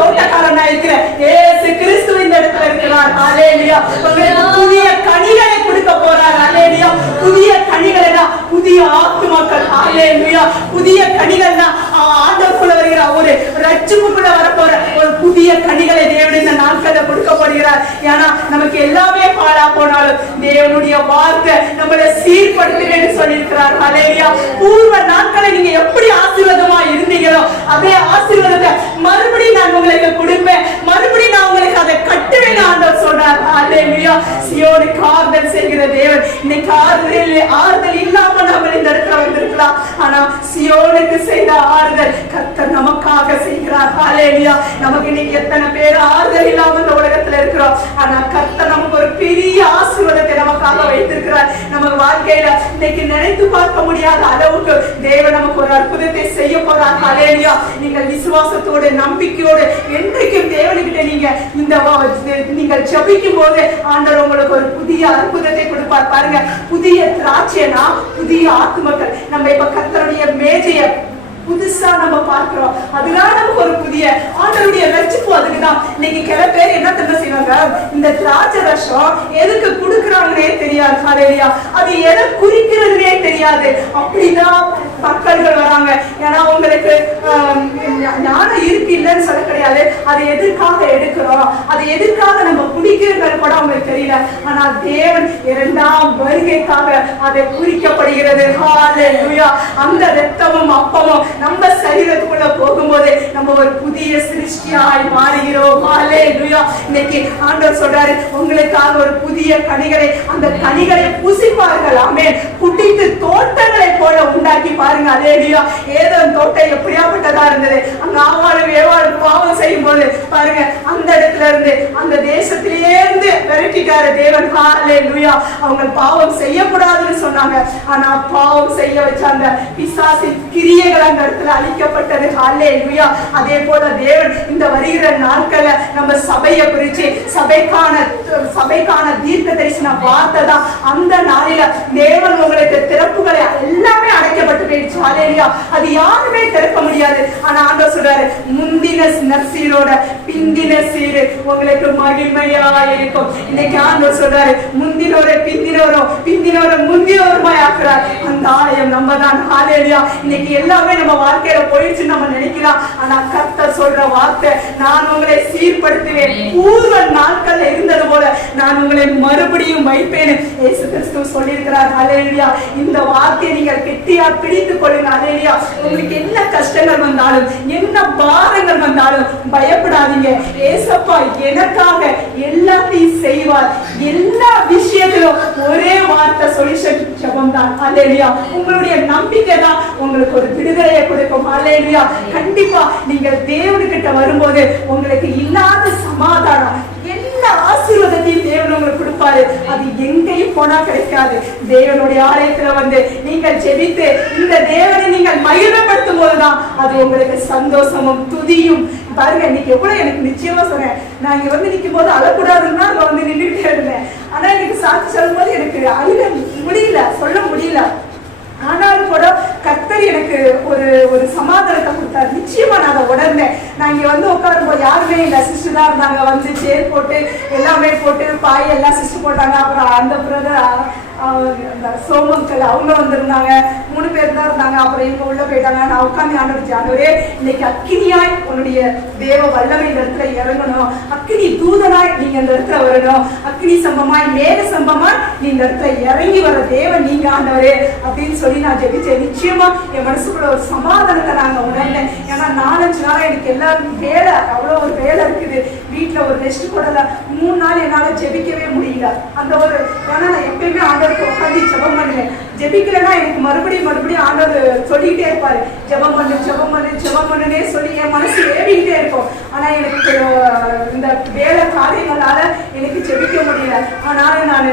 தோட்டக்காரனா இருக்கிற இயேசு கிறிஸ்து இந்த இடத்துல இருக்கிறார். ஹல்லேலூயா. உங்களுக்கு புதிய கனிகளை கொடுக்க போறார். ஹல்லேலூயா. புதிய கனிகள்னா புதிய ஆத்துமாக்கள். ஹல்லேலூயா. புதிய கனிகள்னா ஆண்டவருக்குள்ள வருகிற ஒரு ரட்சிப்புக்குள்ள வரப்போற ஒரு புதிய கனிகளை தேவன் இந்த நாட்களை கொடுக்க போகிறார். ஏன்னா நமக்கு எல்லாமே பாழா போனாலும் தேவனுடைய வார்த்தை நம்மளை சீர்படுத்துவேன்னு சொல்லியிருக்கிறார். ஹல்லேலூயா. பூர்வ நாட்களை நீங்க எப்படி ஆசீர்வாதமா இருந்தீங்களோ அதே ஆசீர்வாதத்தை மறுபடியும் நான் உங்களுக்கு கொடுப்பேன், மறுபடியும் நான் உங்களுக்கு அதை கட்டுவேன் ஆண்டவர் சொல்றார். ஹல்லேலூயா. சியோனுக்கு ஆறுதல் செய்கிற தேவன். இன்னைக்கு ஆறுதல் இல்லாம நம்ம இந்த இடத்துல வந்திருக்கலாம். ஆனா சியோனுக்கு செய்த ஆறுதல் கர்த்தர் நமக்காக செய்கிறார். ஹல்லேலூயா. நமக்கு இன்னைக்கு எத்தனை பேர் ஆறுதல் இல்லாம இந்த உலகத்துல இருக்கிறோம். ஆனா கர்த்தர் நமக்கு ஒரு பெரிய ஆசீர்வாதத்தை நமக்காக வைத்திருக்கிறார். நம்ம வாழ்க்கையில இன்னைக்கு நினைத்து பார்க்க முடியாத அளவுக்கு தேவன் நமக்கு ஒரு அற்புதத்தை செய்ய போறார். ஹல்லேலூயா. நீங்கள் விசுவாசத்தோடு நம்பிக்கையோடு என்றைக்கும் தேவனுக்கிட்ட நீங்கள் ஜெபிக்கும் போது ஆண்டவர் உங்களுக்கு ஒரு புதிய அற்புதத்தை கொடுப்பார். பாருங்க, புதிய திராட்சைனா புதிய ஆத்துமக்கள். நம்ம இப்ப கர்த்தருடைய மேஜையை புதுசா நம்ம பார்க்கிறோம். அதுதான் நமக்கு ஒரு புதிய ஆண்டவருடைய ரட்சிப்பு. அதுக்குதான் இன்னைக்கு சில பேர் என்ன தெரியுமா செய்வாங்க, இந்த திராட்சை ரசம் எதுக்கு கொடுக்குறாங்கன்னே தெரியாது. ஹல்லேலூயா. அது எதை குறிக்கிறதுனே தெரியாது. அப்படிதான் மக்கள்கள் வராங்க. ஏன்னா உங்களுக்கு ஞானம் இருக்கு இல்லைன்னு சொல்ல கிடையாது. அது எதற்காக எடுக்கிறோம், அது எதற்காக நம்ம குடிக்கிறது கூட அவங்களுக்கு தெரியல. ஆனா தேவன் 2ஆம் வருகைக்காக அதை குறிக்கப்படுகிறது. ஹல்லேலூயா. அந்த ரத்தமும் அப்பமும் நம்ம சரீரத்துக்குள்ள போகும்போது நம்ம ஒரு புதிய சிருஷ்டியாய் மாறுகிறோம். ஹல்லேலூயா. இன்னைக்கு ஆண்டவர் சொல்றாரு, உங்களுக்காக ஒரு புதிய கனிகளை, அந்த கனிகளை புசிப்பார்கள். ஆமென். குடித்து தோட்டங்களை போல உண்டாக்கி பாருங்க. ஹல்லேலூயா. ஏதேன் தோட்டம் எப்படியாப்பட்டதா இருந்தது. அங்க ஆவாளும் ஏவாளும் பாவம் செய்யும் போது பாருங்க, அந்த இடத்துல இருந்து அந்த தேசத்திலே இருந்து விரட்டிட்டாரு தேவன். ஹல்லேலூயா. அவங்க பாவம் செய்யக்கூடாதுன்னு சொன்னாங்க. ஆனா பாவம் செய்ய வச்ச அந்த பிசாசின் கிரியைகள் அந்த இடத்துல அழிக்கப்பட்டது. ஹல்லேலூயா. அதே போல தேவன் இந்த வருகிற நாட்கள்ல நம்ம சபையை குறிச்சு சபைக்கான தீர்க்க தரிசன வார்த்தை தான். அந்த நாளில தேவன் உங்களுக்கு திறப்புகளை எல்லாமே அடைக்கப்பட்டு போயிடுச்சு. ஹல்லேலூயா. அது யாருமே திறக்க முடியாது. ஆனா ஆண்டவர் சொல்றாரு, முந்தின நற்சீரோட பிந்தின சீரு உங்களுக்கு மகிமையா இருக்கும். இன்னைக்கு ஆண்டவர் சொல்றாரு, முந்தினோரை பிந்தினோரை முந்தினோருமாய் ஆக்குறார். அந்த ஆலயம் நம்ம தான். ஹல்லேலூயா. இன்னைக்கு எல்லாமே நம்ம வாழ்க்கையில போயிடுச்சு நம்ம நினைக்கலாம். ஆனா கர்த்தர் சொல்ற வார்த்தை, நான் உங்களை சீர்படுத்துவேன், பூர்வ நாட்கள்ல இருந்தது போல நான் உங்களை மறுபடியும் வைப்பேன் இயேசு கிறிஸ்து சொல்லியிருக்கிறார். ஹல்லேலூயா. இந்த வார்த்தையை நீங்கள் கெட்டியா பிடித்துக் கொள்ளுங்க. ஹல்லேலூயா. உங்களுக்கு என்ன கஷ்டங்கள் வந்தாலும் என்ன பாரங்கள் வந்தாலும் பயப்படாதீங்க. ஏசப்பா எனக்காக எல்லாத்தையும் செய்வார். எல்லா விஷயத்திலும் ஒரே வார்த்தை சொல்யூஷன் ஜெபம் தான். ஹல்லேலூயா. உங்களுடைய நம்பிக்கை தான் உங்களுக்கு ஒரு விடுதலையை கொடுக்கும். ஹல்லேலூயா. கண்டிப்பா நீங்க தேவனுக்கிட்ட வரும்போது உங்களுக்கு இல்லாத சமாதானம் சகல ஆசீர்வாதத்தையும் தேவன் உங்களுக்கு கொடுப்பாரு. அது எங்கேயும் போனா கிடைக்காது. தேவனுடைய ஆலயத்துல வந்து நீங்கள் ஜெபித்து இந்த தேவனை நீங்கள் மகிழ்வுபடுத்தும் போதுதான் அது உங்களுக்கு சந்தோஷமும் துதியும். பாருங்க, இன்னைக்கு எவ்வளவு எனக்கு நிச்சயமா சொன்னேன், நான் இங்க வந்து நிற்கும் போது அழக்கூடாதுன்னா அங்க வந்து நின்றுட்டே இருந்தேன். ஆனா எனக்கு சாட்சி சொல்லும் போது எனக்கு அழுக முடியல, சொல்ல முடியல. ஆனாலும் கூட கர்த்தர் எனக்கு ஒரு சமாதானத்தை கொடுத்தாரு. நிச்சயமா நான் அதை உணர்ந்தேன். நான் இங்க வந்து உட்காரும் போது யாருமே இல்லை, சிஸ்டர் தான் இருந்தாங்க. வந்து சேர் போட்டு எல்லாமே போட்டு பாய் எல்லாம் சிஸ்டர் போட்டாங்க. அப்புறம் அந்த பிரதர் சோமங்கள் அவங்க வந்திருந்தாங்க. 3 பேர் தான் இருந்தாங்க. அப்புறம் இவங்க உள்ள போயிட்டாங்க. நான் உட்காந்து ஆண்டவரே, ஆண்டவரே இன்னைக்கு அக்கினியாய் உன்னுடைய தேவ வல்லமை இந்த இடத்துல இறங்கணும், அக்கினி தூதனாய் நீங்க இந்த இடத்துல வரணும், அக்கினி சம்பமாய் மேக சம்பமாய் நீ இந்த இடத்துல இறங்கி வர தேவன் நீங்க ஆண்டவரே அப்படின்னு சொல்லி நான் ஜெபிச்சேன். நிச்சயமா என் மனசுக்குள்ள ஒரு சமாதானத்தை நாங்க உணர்ந்தேன். ஏன்னா 4-5 நாளா எனக்கு எல்லாரும் வேலை, அவ்வளோ ஒரு வேலை இருக்குது. வீட்டுல ஒரு ரெஸ்ட் கூட 3 நாள் என்னால ஜெபிக்கவே முடியல. அந்த ஒரு ஏன்னா நான் எப்பயுமே ஆண்டவருக்கு உட்காந்து ஜெபம் பண்ணுவேன். ஜெபிக்கலன்னா எனக்கு மறுபடியும் ஆண்டவர் சொல்லிக்கிட்டே இருப்பாரு, ஜெபம் பண்ணுனே சொல்லி என் மனசு ஏறிக்கிட்டே இருக்கும். ஆனா எனக்கு இந்த வேலை காரியங்களால எனக்கு ஜெபிக்க முடியல. ஆனாலும் நான்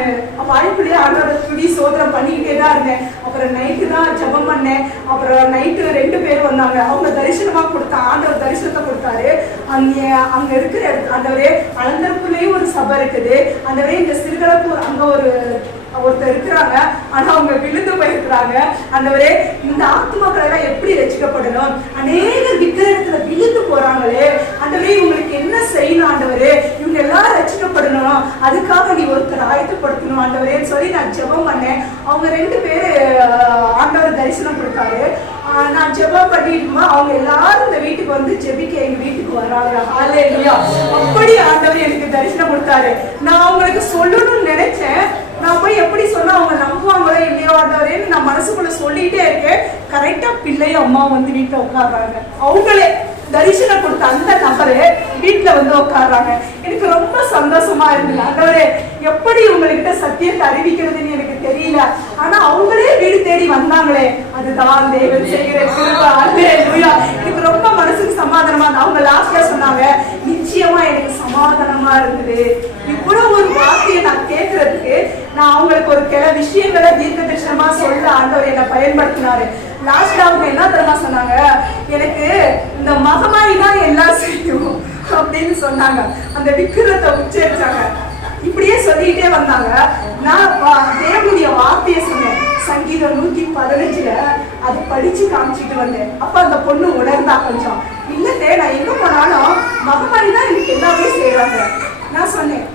வாய்ப்புலேயே ஆண்டவரை துடி சோதனை பண்ணிக்கிட்டே தான் இருந்தேன். அப்புறம் நைட்டு தான் ஜெபம் பண்ணேன். அப்புறம் நைட்டு 2 பேர் வந்தாங்க. அவங்க தரிசனமா கொடுத்தா, ஆண்டவர் தரிசனத்தை கொடுத்தாரு. அங்க இருக்கிற ஆண்டவரே அனந்தரப்புலயும் ஒரு சபை இருக்குது. ஆண்டவரே இந்த சிறுகளப்பூர் அங்க ஒருத்தர் இருக்கிறாங்க. ஆனா அவங்க விழுந்து போயிருக்கிறாங்க. ஆண்டவரே இந்த ஆத்மாக்கள் எல்லாம் எப்படி ரட்சிக்கப்படணும்? அநேகர் விக்கிரகத்துல விழுந்து போறாங்களே, ஆண்டவரே இவங்களுக்கு என்ன செய்யணும்? ஆண்டவரே இவங்க எல்லாம் ரட்சிக்கப்படணும், அதுக்காக நீ ஒருத்தர் ஆயத்தப்படுத்தணும் ஆண்டவரேன்னு சொல்லி நான் ஜெபம் பண்ணேன். அவங்க 2 பேரு ஆண்டவர் தரிசனம் கொடுத்தாரு. நான் ஜெபம் பண்ணிட்டுமா அவங்க எல்லாரும் இந்த வீட்டுக்கு வந்து ஜெபிக்க எங்க வீட்டுக்கு வராங்க. ஹல்லேலூயா. அப்படி ஆண்டவர் எனக்கு தரிசனம் கொடுத்தாரு. நான் அவங்களுக்கு சொல்லணும்னு நினைச்சேன். நான் போய் எப்படி சொன்னா அவங்க நம்புவாங்களோ இல்லையோ ஆண்டவரேன்னு நான் மனசுக்குள்ள சொல்லிட்டே இருக்கேன். கரெக்டா பிள்ளையும் அம்மா வந்து வீட்டுல உட்கார்றாங்க. அவங்களே தரிசனம் கொடுத்த அந்த நபரு வீட்டுல வந்து உட்கார்றாங்க. எனக்கு ரொம்ப சந்தோஷமா இருந்தது. ஆண்டவரே எப்படி உங்ககிட்ட சத்தியத்தை அறிவிக்கிறதுன்னு எனக்கு தெரியல, ஆனா அவங்களே வீடு தேடி வந்தாங்களே, அதுதான் தேவன் செய்கிற கிருபை. ஹல்லேலூயா. எனக்கு ரொம்ப மனசுக்கு சமாதானமா. அவங்க லாஸ்ட்ல சொன்னாங்க, நிச்சயமா எனக்கு சமாதானமா இருந்தது. இவ்வளவு ஒரு வார்த்தையை நான் கேட்கறதுக்கு நான் அவங்களுக்கு ஒரு சில விஷயங்களை தீர்க்க தரிசனமா சொல்ல ஆண்டவர் என்னை பயன்படுத்தினாரு. லாஸ்ட்ல அவங்க என்ன தெரியுமா சொன்னாங்க, எனக்கு இந்த மகமாயி தான் எல்லாம் செய்யும் அப்படின்னு சொன்னாங்க. அந்த விக்கிரத்தை உச்சரிச்சாங்க. இப்படியே சொல்லிட்டே வந்தாங்க. நான் தேவனுடைய வார்த்தையை சொன்னேன். சங்கீதம் 115 அது படிச்சு காமிச்சிட்டு வந்தேன். அப்ப அந்த பொண்ணு உணர்ந்தா கொஞ்சம், இல்லத்தே நான் எங்க போனாலும் மகமாயி தான் எனக்கு எல்லாமே செய்யறாங்க. நான் சொன்னேன்,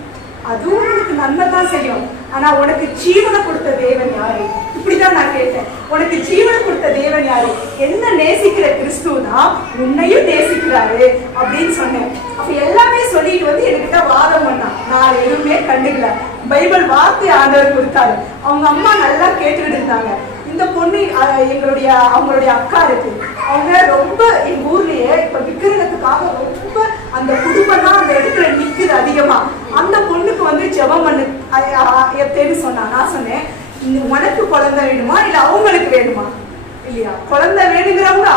அதுவும் உனக்கு நன்மை தான் செய்யும், ஆனா உனக்கு ஜீவனை கொடுத்த தேவன் யாரு? இப்படிதான் நான் கேட்டேன். உனக்கு ஜீவனை கொடுத்த தேவன் யாரு? என்ன நேசிக்கிற கிறிஸ்துவ தான் உன்னையும் நேசிக்கிறாரு அப்படின்னு சொன்னேன். அப்ப எல்லாமே சொல்லிட்டு வந்து என்கிட்ட வாதம் பண்ணான். நான் எதுவுமே கண்டுக்கல. பைபிள் வார்த்தை ஆண்டவர் கொடுத்தாரு. அவங்க அம்மா நல்லா கேட்டுக்கிட்டு இருந்தாங்க. இந்த பொண்ணு அவங்களுடைய அக்கா இருக்கு. அவங்க ரொம்ப எங்க ஊர்லயே இப்ப விக்கிரகத்துக்காக ரொம்ப அந்த குடும்பம் தான் அந்த இடத்துல நிக்குது அதிகமா. அந்த பொண்ணுக்கு வந்து ஜெபம் பண்ணு எத்தேன்னு சொன்னா. நான் சொன்னேன், உனக்கு குழந்தை வேணுமா இல்ல அவங்களுக்கு வேணுமா? இல்லையா, குழந்தை வேணுங்கிறவங்க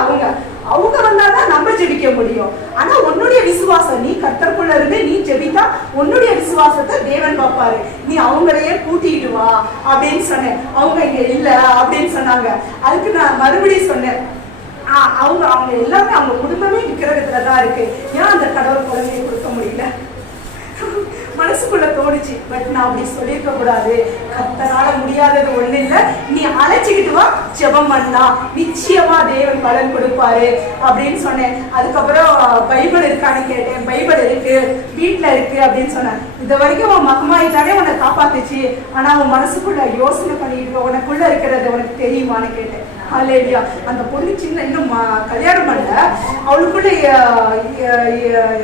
அவங்க வந்தாதான் நம்ம ஜெபிக்க முடியும். ஆனா உன்னுடைய விசுவாசம், நீ கர்த்தருக்குள்ள இருந்து நீ ஜெபித்தா உன்னுடைய விசுவாசத்தை தேவன் பார்ப்பாரு. நீ அவங்களையே கூட்டிட்டு வா அப்படின்னு சொன்னேன். அவங்க இங்க இல்ல அப்படின்னு சொன்னாங்க. அதுக்கு நான் மறுபடியும் சொன்னேன், அவங்க எல்லாமே அவங்க குடும்பமே விக்கிரகத்துலதான் இருக்கு, ஏன் அந்த கடவுள் குழந்தையை கொடுக்க முடியல? மனசுக்குள்ள தோணுச்சு. பட் நான் அப்படி சொல்லிருக்க கூடாது. கர்த்தரால முடியாதது ஒண்ணு இல்ல, நீ அழைச்சிக்கிட்டு வா, ஜெபம் பண்ணலாம், நிச்சயமா தேவன் பலன் கொடுப்பாரு அப்படின்னு சொன்னேன். அதுக்கப்புறம் பைபிள் இருக்கான்னு கேட்டேன். பைபிள் இருக்கு, வீட்டுல இருக்கு அப்படின்னு சொன்னேன். இது வரைக்கும் உன் மகமாயி தானே உன்னை காப்பாத்துச்சு, ஆனா உன் மனசுக்குள்ள யோசனை பண்ணிட்டு உனக்குள்ள இருக்கிறது உனக்கு தெரியுமான்னு கேட்டேன். ஹல்லேலூயா. அந்த பொண்ணு சின்ன இன்னும் கல்யாணம் பண்ணல. அவளுக்குள்ள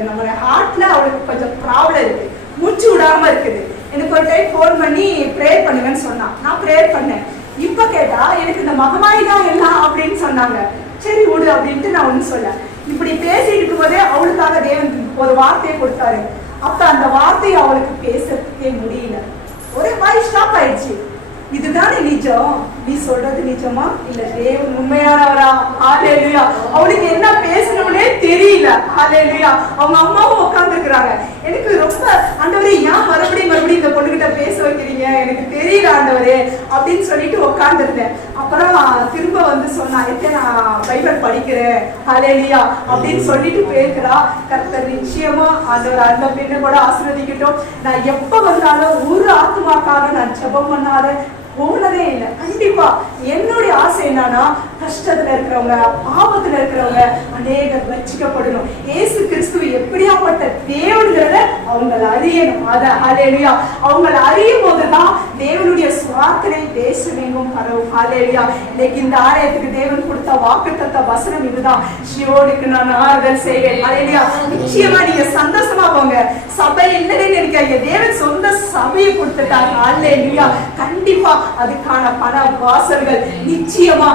நம்ம ஹார்ட்ல அவளுக்கு கொஞ்சம் ப்ராப்ளம் இருக்கு, மூச்சு விடாம இருக்குது. எனக்கு ஒரு டைம் ஃபோன் பண்ணி ப்ரேயர் பண்ணுங்கன்னு சொன்னா. நான் ப்ரேயர் பண்ணேன். இப்ப கேட்டா எனக்கு இந்த மகமாயி தான் எல்லாம் அப்படின்னு சொன்னாங்க. சரி விடு அப்படின்ட்டு நான் ஒண்ணு சொல்ல. இப்படி பேசிட்டு இருக்கும் போதே அவளுக்காக தேவன் ஒரு வார்த்தையை கொடுத்தாரு. அப்ப அந்த வார்த்தையை அவளுக்கு பேசறதுக்கே முடியல. ஒரே வாய் ஸ்டாப் ஆயிடுச்சு. இதுதானே நிஜம், நீ சொல்றது நிஜமா இல்ல தேவன் உண்மையானவரா? ஹalleluya. அவளுக்கு என்ன பேசணும்னே தெரியல. ஹalleluya. அவங்க அம்மாவும் உட்கார்ந்து இருக்காங்க. எனக்கு ரொம்ப ஆண்டவரே ஏன் மறுபடியும் இந்த பொண்ணுகிட்ட பேச வைக்கிறீங்க, எனக்கு தெரியல ஆண்டவரே அப்படின்னு சொல்லிட்டு உட்கார்ந்து இருந்தேன். அப்புறம் திரும்ப வந்து சொன்னா, நான் பைபிள் படிக்கிறேன் ஹalleluya அப்படின்னு சொல்லிட்டு பேசுறா. கர்த்தர் நிச்சயமா ஆண்டவர் அந்த பெண்ணை கூட ஆசீர்வதிக்கட்டும். நான் எப்ப வந்தாலும் ஒரு ஆத்துமாக்காக நான் ஜெபம் பண்ணாத போனதே இல்லை. கண்டிப்பா என்னுடைய ஆசை என்னன்னா, கஷ்டத்துல இருக்கிறவங்க, ஆபத்துல இருக்கிறவங்க அநேகர் ரட்சிக்கப்படணும். இயேசு கிறிஸ்துவ எப்படியாப்பட்ட தேவன்கிறத அவங்களை அறியணும். அத ஹalleluya. அவங்களை அறியும் போதுதான் தேவனுடைய சுவார்த்தனை தேசமெங்கும் பரவும். ஹalleluya. இன்னைக்கு இந்த ஆலயத்துக்கு தேவன் கொடுத்த வாக்குத்தத்த வசனம் இதுதான். சியோனுக்கு நான் ஆறுதல் செய்வேன். ஹalleluya. நிச்சயமா நீங்க சந்தோஷமா போங்க. சபை இல்லைன்னு நினைக்காதீங்க. தேவன் சொந்த சபையை கொடுத்துட்டாங்க. ஹalleluya. கண்டிப்பா அதுக்கான பண வாசல்கள் நிச்சயமா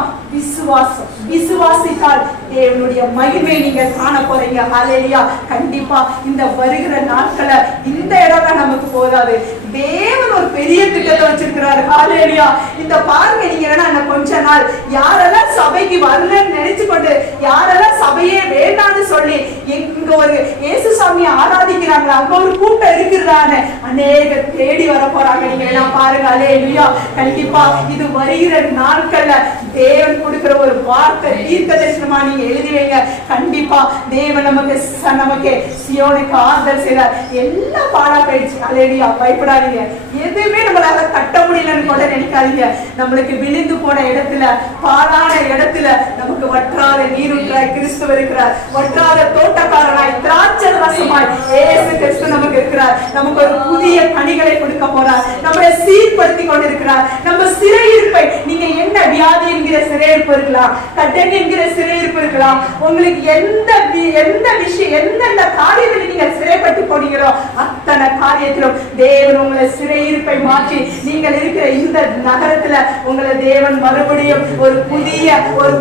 விசுவாசித்தால் தேவனுடைய மகிமை நீங்க காண போறீங்க. ஹalleluya. கண்டிப்பா இந்த வருகிற நாட்கள இந்த இடம் நமக்கு போதாது. தேவன் ஒரு பெரிய திட்டத்தை வச்சிருக்கிறாரு. ஹalleluya. இந்த பாருங்க, நீங்க என்ன கொஞ்ச நாள் யாரெல்லாம் சபைக்கு வரலன்னு நினைச்சு கொண்டு, யாரெல்லாம் சபையே வேண்டான்னு சொல்லி இங்க ஒரு இயேசு சாமியை ஆராதிக்கிறாங்க, அங்க ஒரு கூட்டம் இருக்கிறான்னு அநேக தேடி வர போறாங்க. நீங்க எல்லாம் பாருங்க. ஹalleluya. கண்டிப்பா இது வருகிற நாட்கள்ல தேவன் கொடுக்கிற ஒரு வார்த்தை தீர்க்க தரிசனமா நீங்க எழுதி வைங்க. கண்டிப்பா தேவன் நமக்கு சியோனுக்கு ஆறுதல் செய்தார். எல்லாம் பாழா போயிடுச்சு. ஹalleluya. பயப்படாதீங்க. எதுவுமே நம்மளால கட்ட முடியலன்னு கூட நினைக்காதீங்க. நம்மளுக்கு விழுந்து போன இடத்துல, பாழான இடத்துல நமக்கு வற்றாத நீருற்றாய் கிறிஸ்து இருக்கிறார். வற்றாத தோட்டக்காரனாய் திராட்சை ரசமாய் இயேசு கிறிஸ்து நமக்கு இருக்கிறார். நமக்கு ஒரு புதிய கனிகளை கொடுக்க போறார். நம்மளை சீர்படுத்தி கொண்டிருக்கிறார். நம்ம சிறையிருப்பை, நீங்க என்ன வியாதி என்கிற சிறையிருப்பு இருக்கலாம், கடன் என்கிற சிறையிருப்பு இருக்கலாம், உங்களுக்கு எந்த விஷயம் எந்தெந்த காரியத்தில் நீங்க சிறைப்பட்டு போனீங்களோ அத்தனை காரியத்திலும் தேவன் உங்களை சிறையிருப்பை மாற்றி நீங்கள் இருக்கிற இந்த நகரத்துல உங்களை தேவன் மறுபடியும் ஒரு புதிய ஒரு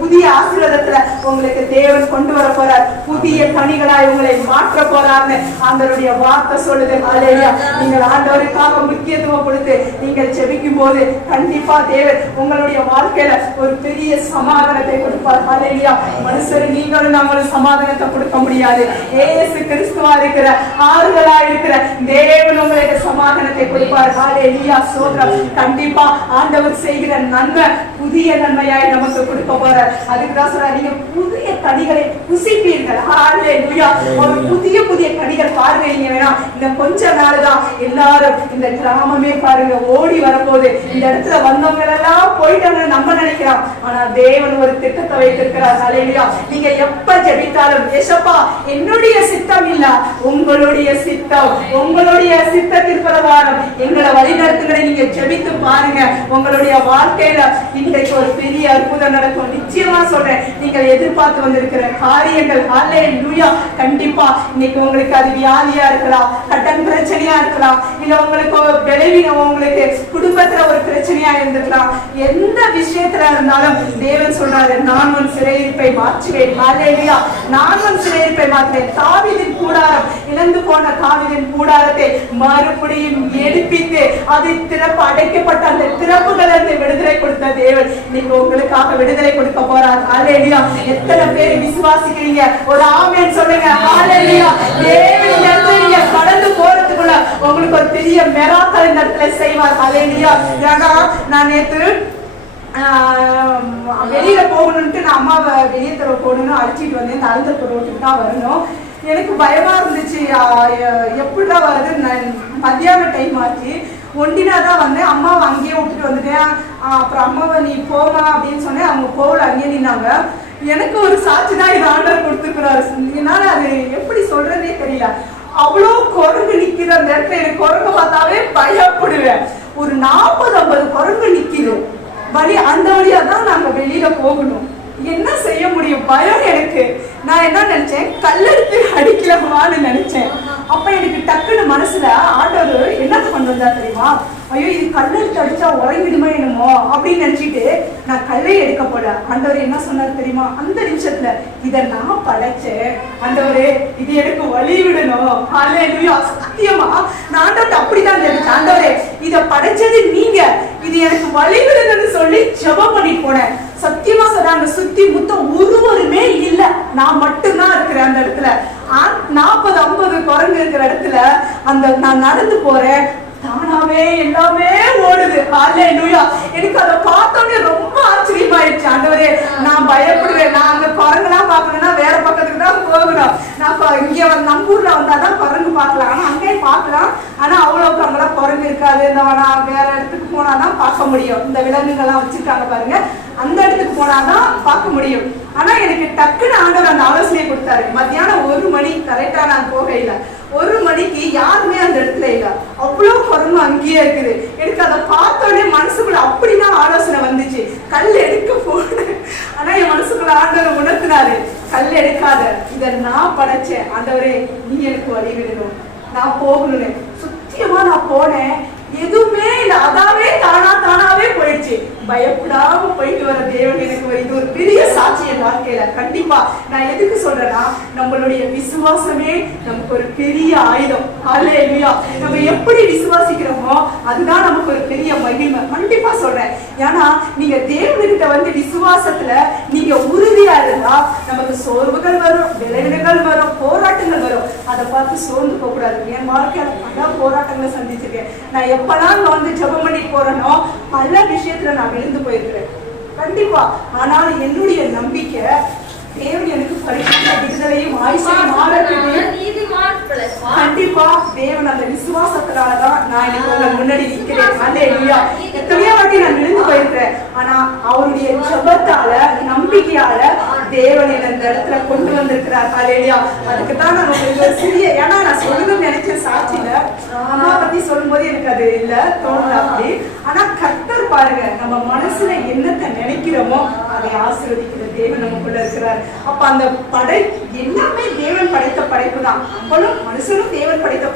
புதிய ஆசீர்வாதத்துல உங்களுக்கு தேவன் கொண்டு வர போறார். புதிய கனிகளாய் உங்களை மாற்ற போறார்னு ஆண்டவருடைய வார்த்தை சொல்லுது. ஹalleluya. நீங்கள் ஆண்டவருக்காக முக்கியத்துவம் கொடுத்து நீங்கள் ஜெபிக்கும் போது கண்டிப்பா தேவன் உங்களுடைய வாழ்க்கையில ஒரு பெரிய சமாதானத்தை கொடுப்பார். ஹalleluya. மனுஷர் நீங்களும் நாங்களும் சமாதானத்தை கொடுக்க முடியாது. இயேசு கிறிஸ்துவா இருக்கிற ஆறுதலா இருக்கிற தேவன் உங்களுக்கு சமாதானத்தை கொடுப்பார். ஹalleluya. சோதரம். கண்டிப்பா ஆண்டவர் செய்கிற நன்மை புதிய நன்மையாய் நமக்கு கொடுக்க போறார். அதுக்குதான் சொல்ற, நீங்க புதிய கனிகளை புசிப்பீர்கள். ஹalleluya. ஒரு புதிய கனிகள் பாருங்க. நீங்க வேணா இந்த கொஞ்ச நாள் தான் எல்லாரும் இந்த கிராமமே பாருங்க ஓடி வரப்போகுது. இந்த இடத்துல வந்தவங்க எல்லாம் போயிட்டாங்க நம்ம நினைக்கிறோம். ஆனா தேவன் ஒரு திட்டத்தை வைத்திருக்கிறார். ஹalleluya. நீங்க எப்ப ஜெபித்தாலும், ஏசப்பா என்னுடைய சித்தம் இல்ல உங்களுடைய சித்தம், உங்களுடைய சித்தத்தின் பிரகாரம் எங்களை வழிநடத்துங்களை நீங்க ஜெபித்து பாருங்க. உங்களுடைய வாழ்க்கையில இன்றைக்கு ஒரு பெரிய அற்புதம் நடக்கும். நிச்சயமா சொல்றேன். நீங்கள் எதிர்பார்த்து வந்திருக்கிற காரியங்கள் ஹalleluya கண்டிப்பா இன்னைக்கு உங்களுக்கு அது வியாதியா இருக்கலாம், கடன் பிரச்சனையா இருக்கலாம், இல்ல உங்களுக்கு விளைவினம், உங்களுக்கு குடும்பத்துல ஒரு பிரச்சனையா இருந்திருக்கலாம். எந்த விஷயத்துல இருந்தாலும் தேவன் சொல்றாரு, நான் உன் சிறையிருப்பை மாற்றுவேன். ஹalleluya. நான் உன் சிறையிருப்பை மாற்றுவேன். தாவீதின் கூடாரம், இழந்து போன தாவீதின் கூடாரத்தை மறுபடியும் எடுப்பித்து அதை திறப்பு அடைக்கப்பட்ட அந்த திறப்புகளிலிருந்து விடுதலை கொடுத்த தேவன் இன்னைக்கு உங்களுக்காக விடுதலை கொடுக்க போறார். ஹalleluya. எத்தனை பேர் விசுவாசிக்கிறீங்க? ஒரு ஆமென் சொல்லுங்க. ஹalleluya. தேவன் நீங்க கடந்து போறதுக்குள்ள உங்களுக்கு ஒரு பெரிய மிராக்கிள் இந்த இடத்துல செய்வார். ஹalleluya. நான் நேத்து வெளியில போகணும்ட்டு நான் அம்மாவை வெளியே தர போகணும்னு அழைச்சிட்டு வந்தேன். இந்த அழுத்த ரோட்டுக்கு தான் வரணும். எனக்கு பயமா இருந்துச்சு, எப்படிதான் வருது. மத்தியான டைம் ஆச்சு, ஒண்டினா தான் வந்தேன். அம்மாவை அங்கேயே விட்டுட்டு வந்துட்டேன். அப்புறம் அம்மாவை நீ போமா அப்படின்னு சொன்னேன். அவங்க போகல, அங்கேயே நின்னாங்க. எனக்கு ஒரு சாட்சி தான் இது ஆண்டவர் கொடுத்துருக்கிறாரு. என்னால அது எப்படி சொல்றதே தெரியல. அவ்வளோ குரங்கு நிக்கிற அந்த இடத்துல எனக்கு குரங்கு பார்த்தாவே பயப்படுவேன். ஒரு 40-50 குரங்கு நிக்கிறோம் வழி. அந்த வழியா தான் நாங்க வெளியில போகணும். என்ன செய்ய முடியும்? பயம் எனக்கு. நான் என்ன நினைச்சேன், கல்லெடுத்து அடிக்கலாமான்னு நினைச்சேன். அப்ப எனக்கு டக்குன்னு மனசுல ஆண்டவர் என்னத்தை கொண்டு வந்தா தெரியுமா? ஐயோ இது கல்லெடுத்து அடிச்சா உறங்கிடுமா என்னமோ அப்படின்னு நினைச்சிட்டு நான் கல்லை எடுக்க போல. ஆண்டவர் என்ன சொன்னாரு தெரியுமா? அந்த நிமிஷத்துல இதை நான் படைச்சேன் ஆண்டவரே, இது எனக்கு வழி விடணும். ஹalleluya. சத்தியமா நான் ஆண்டவர்கிட்ட அப்படிதான் நினைச்சேன். ஆண்டவரே இத படைச்சது நீங்க, இது எனக்கு வழிவிடுங்கன்னு சொல்லி ஜெபம் பண்ணி போனேன். சத்தியமா சொல்றாங்க, சுத்தி முத்தம் ஒருவருமே இல்ல, நான் மட்டும்தான் இருக்கிறேன் அந்த இடத்துல. 40-50 குரங்கு இருக்கிற இடத்துல அந்த நான் நடந்து போறேன், தானாவே எல்லாமே ஓடுது. ஹல்லேலூயா. எனக்கு அதை பார்த்தோன்னே ரொம்ப ஆச்சரியமாயிடுச்சு. ஆண்டவரே, நான் பயப்படுவேன். நான் அந்த குரங்குலாம் பார்க்கணும்னா வேற பக்கத்துக்கு தான் போகணும். நான் இங்க நம்பூர்ல வந்தாதான் குரங்கு பார்க்கலாம், ஆனா அங்கேயும் பார்க்கலாம். ஆனா அவ்வளவுக்கு அங்கெல்லாம் குரங்கு இருக்காது. நான் வேற இடத்துக்கு போனாதான் பார்க்க முடியும். இந்த விலங்குகள்லாம் வச்சிருக்காங்க பாருங்க, அந்த இடத்துக்கு போனாதான் பார்க்க முடியும். ஆனா எனக்கு டக்குன்னு ஆண்டவர் அந்த ஆலோசனையை கொடுத்தாரு. மத்தியானம் 1 மணி கரெக்டா நான் போகையில 1 மணிக்கு யாருமே அந்த இடத்துல இல்ல, அவ்வளவு குரங்கு அங்கேயே இருக்குது. எனக்கு அதை பார்த்தோடனே மனசுக்குள்ள அப்படிதான் ஆலோசனை வந்துச்சு, கல் எடுக்க போனேன். ஆனா என் மனசுக்குள்ள ஆண்டவர் உணர்த்தினாரு, கல் எடுக்காத, இத நான் படைச்சேன், ஆண்டவரே நீ எனக்கு வழி விடணும், நான் போகணும்னு. சுத்தியமா நான் போனேன், எதுவுமே இல்ல, அதாவே தானாவே போயிடுச்சு. பயப்படாம போயிட்டு வர தேவன் எனக்கு இது ஒரு பெரிய சாட்சி என் வாழ்க்கையில. கண்டிப்பா நான் எதுக்கு சொல்றேன்னா, நம்மளுடைய விசுவாசமே நமக்கு ஒரு பெரிய ஆயுதம். ஹல்லேலூயா. நம்ம எப்படி விசுவாசிக்கிறோமோ அதுதான் நமக்கு ஒரு பெரிய மகிமை. கண்டிப்பா சொல்றேன். ஏன்னா நீங்க தேவன்கிட்ட வந்து விசுவாசத்துல நீங்க உறுதியா இருந்தா நமக்கு சோர்வுகள் வரும், விளைவுகள் வரும், போராட்டங்கள் வரும். அதை பார்த்து சோர்ந்து போக கூடாது. என் வாழ்க்கையில பல போராட்டங்களை சந்திச்சிருக்கேன். நான் எப்பெல்லாம் வந்து ஜெபம் பண்ணி போறேனோ பல விஷயத்துல நான் விழுந்து போயிருக்கிறேன். கண்டிப்பா. ஆனால் என்னுடைய நம்பிக்கை தேவன் எனக்கு பரிசுத்த விடுதலையும் ஆயுசையும் கண்டிப்பா தேவன் அந்த விசுவாசத்தினாலதான் நான் எனக்கு உங்க முன்னாடி நிற்கிறேன். ஹல்லேலூயா. எத்தனையோ வாட்டி நான் விழுந்து போயிருக்கிறேன். ஆனா அவருடைய ஜெபத்தால நம்பிக்கையால தேவன் இந்த இடத்துல கொண்டு வந்திருக்கிறார். ஹல்லேலூயா. அதுக்குதான் நான் உங்களுக்கு சிறிய, ஏன்னா நான் சொல்லணும்னு நினைச்ச சாட்சியில அம்மா பத்தி சொல்லும் போது எனக்கு அது இல்ல தோணல அப்படி. ஆனா கர்த்தர் பாருங்க, நம்ம மனசுல என்னத்தை நினைக்கிறோமோ அதை ஆசீர்வதிக்கிற தேவன் நமக்குள்ள இருக்கிறார். அப்ப அந்த எல்லாமே தேவன் படைத்த படைப்பு தான். நம்மளும் மனுஷனும் தேவன் படைத்த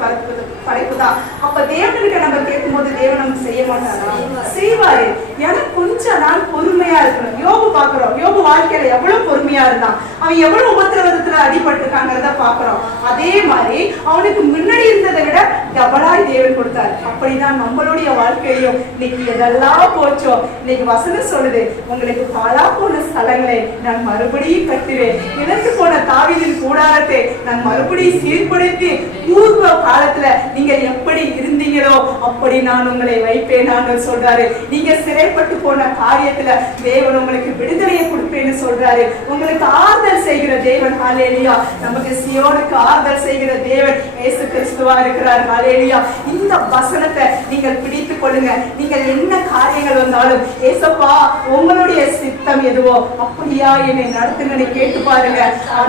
படைப்பு தான். அப்ப தேவன்கிட்ட நம்ம கேட்கும் போது தேவன் நமக்கு செய்ய மாட்டாரா? செய்வாரு. ஏன்னா கொஞ்ச நாள் பொறுமையா இருக்கணும். யோபு பாக்குறோம், யோபு வாழ்க்கையில எவ்வளவு பொறுமையா இருந்தான், அவன் எவ்வளவு உபத்திரவத்துல அடிபட்டிருக்காங்கிறத பாக்குறோம். அதே மாதிரி அவனுக்கு முன்னாடி இருந்ததை விட டபுளாய் தேவன் கொடுத்தாரு. அப்படிதான் நம்மளுடைய வாழ்க்கையிலும் இன்னைக்கு எதெல்லாம் போச்சோ, இன்னைக்கு வசனம் சொல்லுது, உங்களுக்கு பாழா போன ஸ்தலங்களை நான் மறுபடியும் கட்டுவேன், இழந்து போன தாவீதின் கூடாரத்தை நான் மறுபடியும் சீர்படுத்தி பூர்வ காலத்துல நீங்க எப்படி இருந்தீங்களோ அப்படி நான் உங்களை வைப்பேன் சொல்றாரு. நீங்க சிறைப்பட்டு போன காரியத்துல தேவன் உங்களுக்கு விடுதலையை கொடுப்பேன்னு சொல்றாரு. உங்களுக்கு ஆறுதல் செய்கிற தேவன். ஹல்லேலூயா. நமக்கு சியோனுக்கு ஆறுதல் செய்கிற தேவன் இயேசு கிறிஸ்துவா இருக்கிறார். ஹல்லேலூயா. இந்த வசனத்தை நீங்கள் பிடித்துக் கொள்ளுங்க. நீங்கள் என்ன காரியங்கள் வந்தாலும், ஏசப்பா உங்களுடைய சித்தம் எதுவோ அப்படியா என்னை நடத்துங்கன்னு கேட்டு பாருங்க.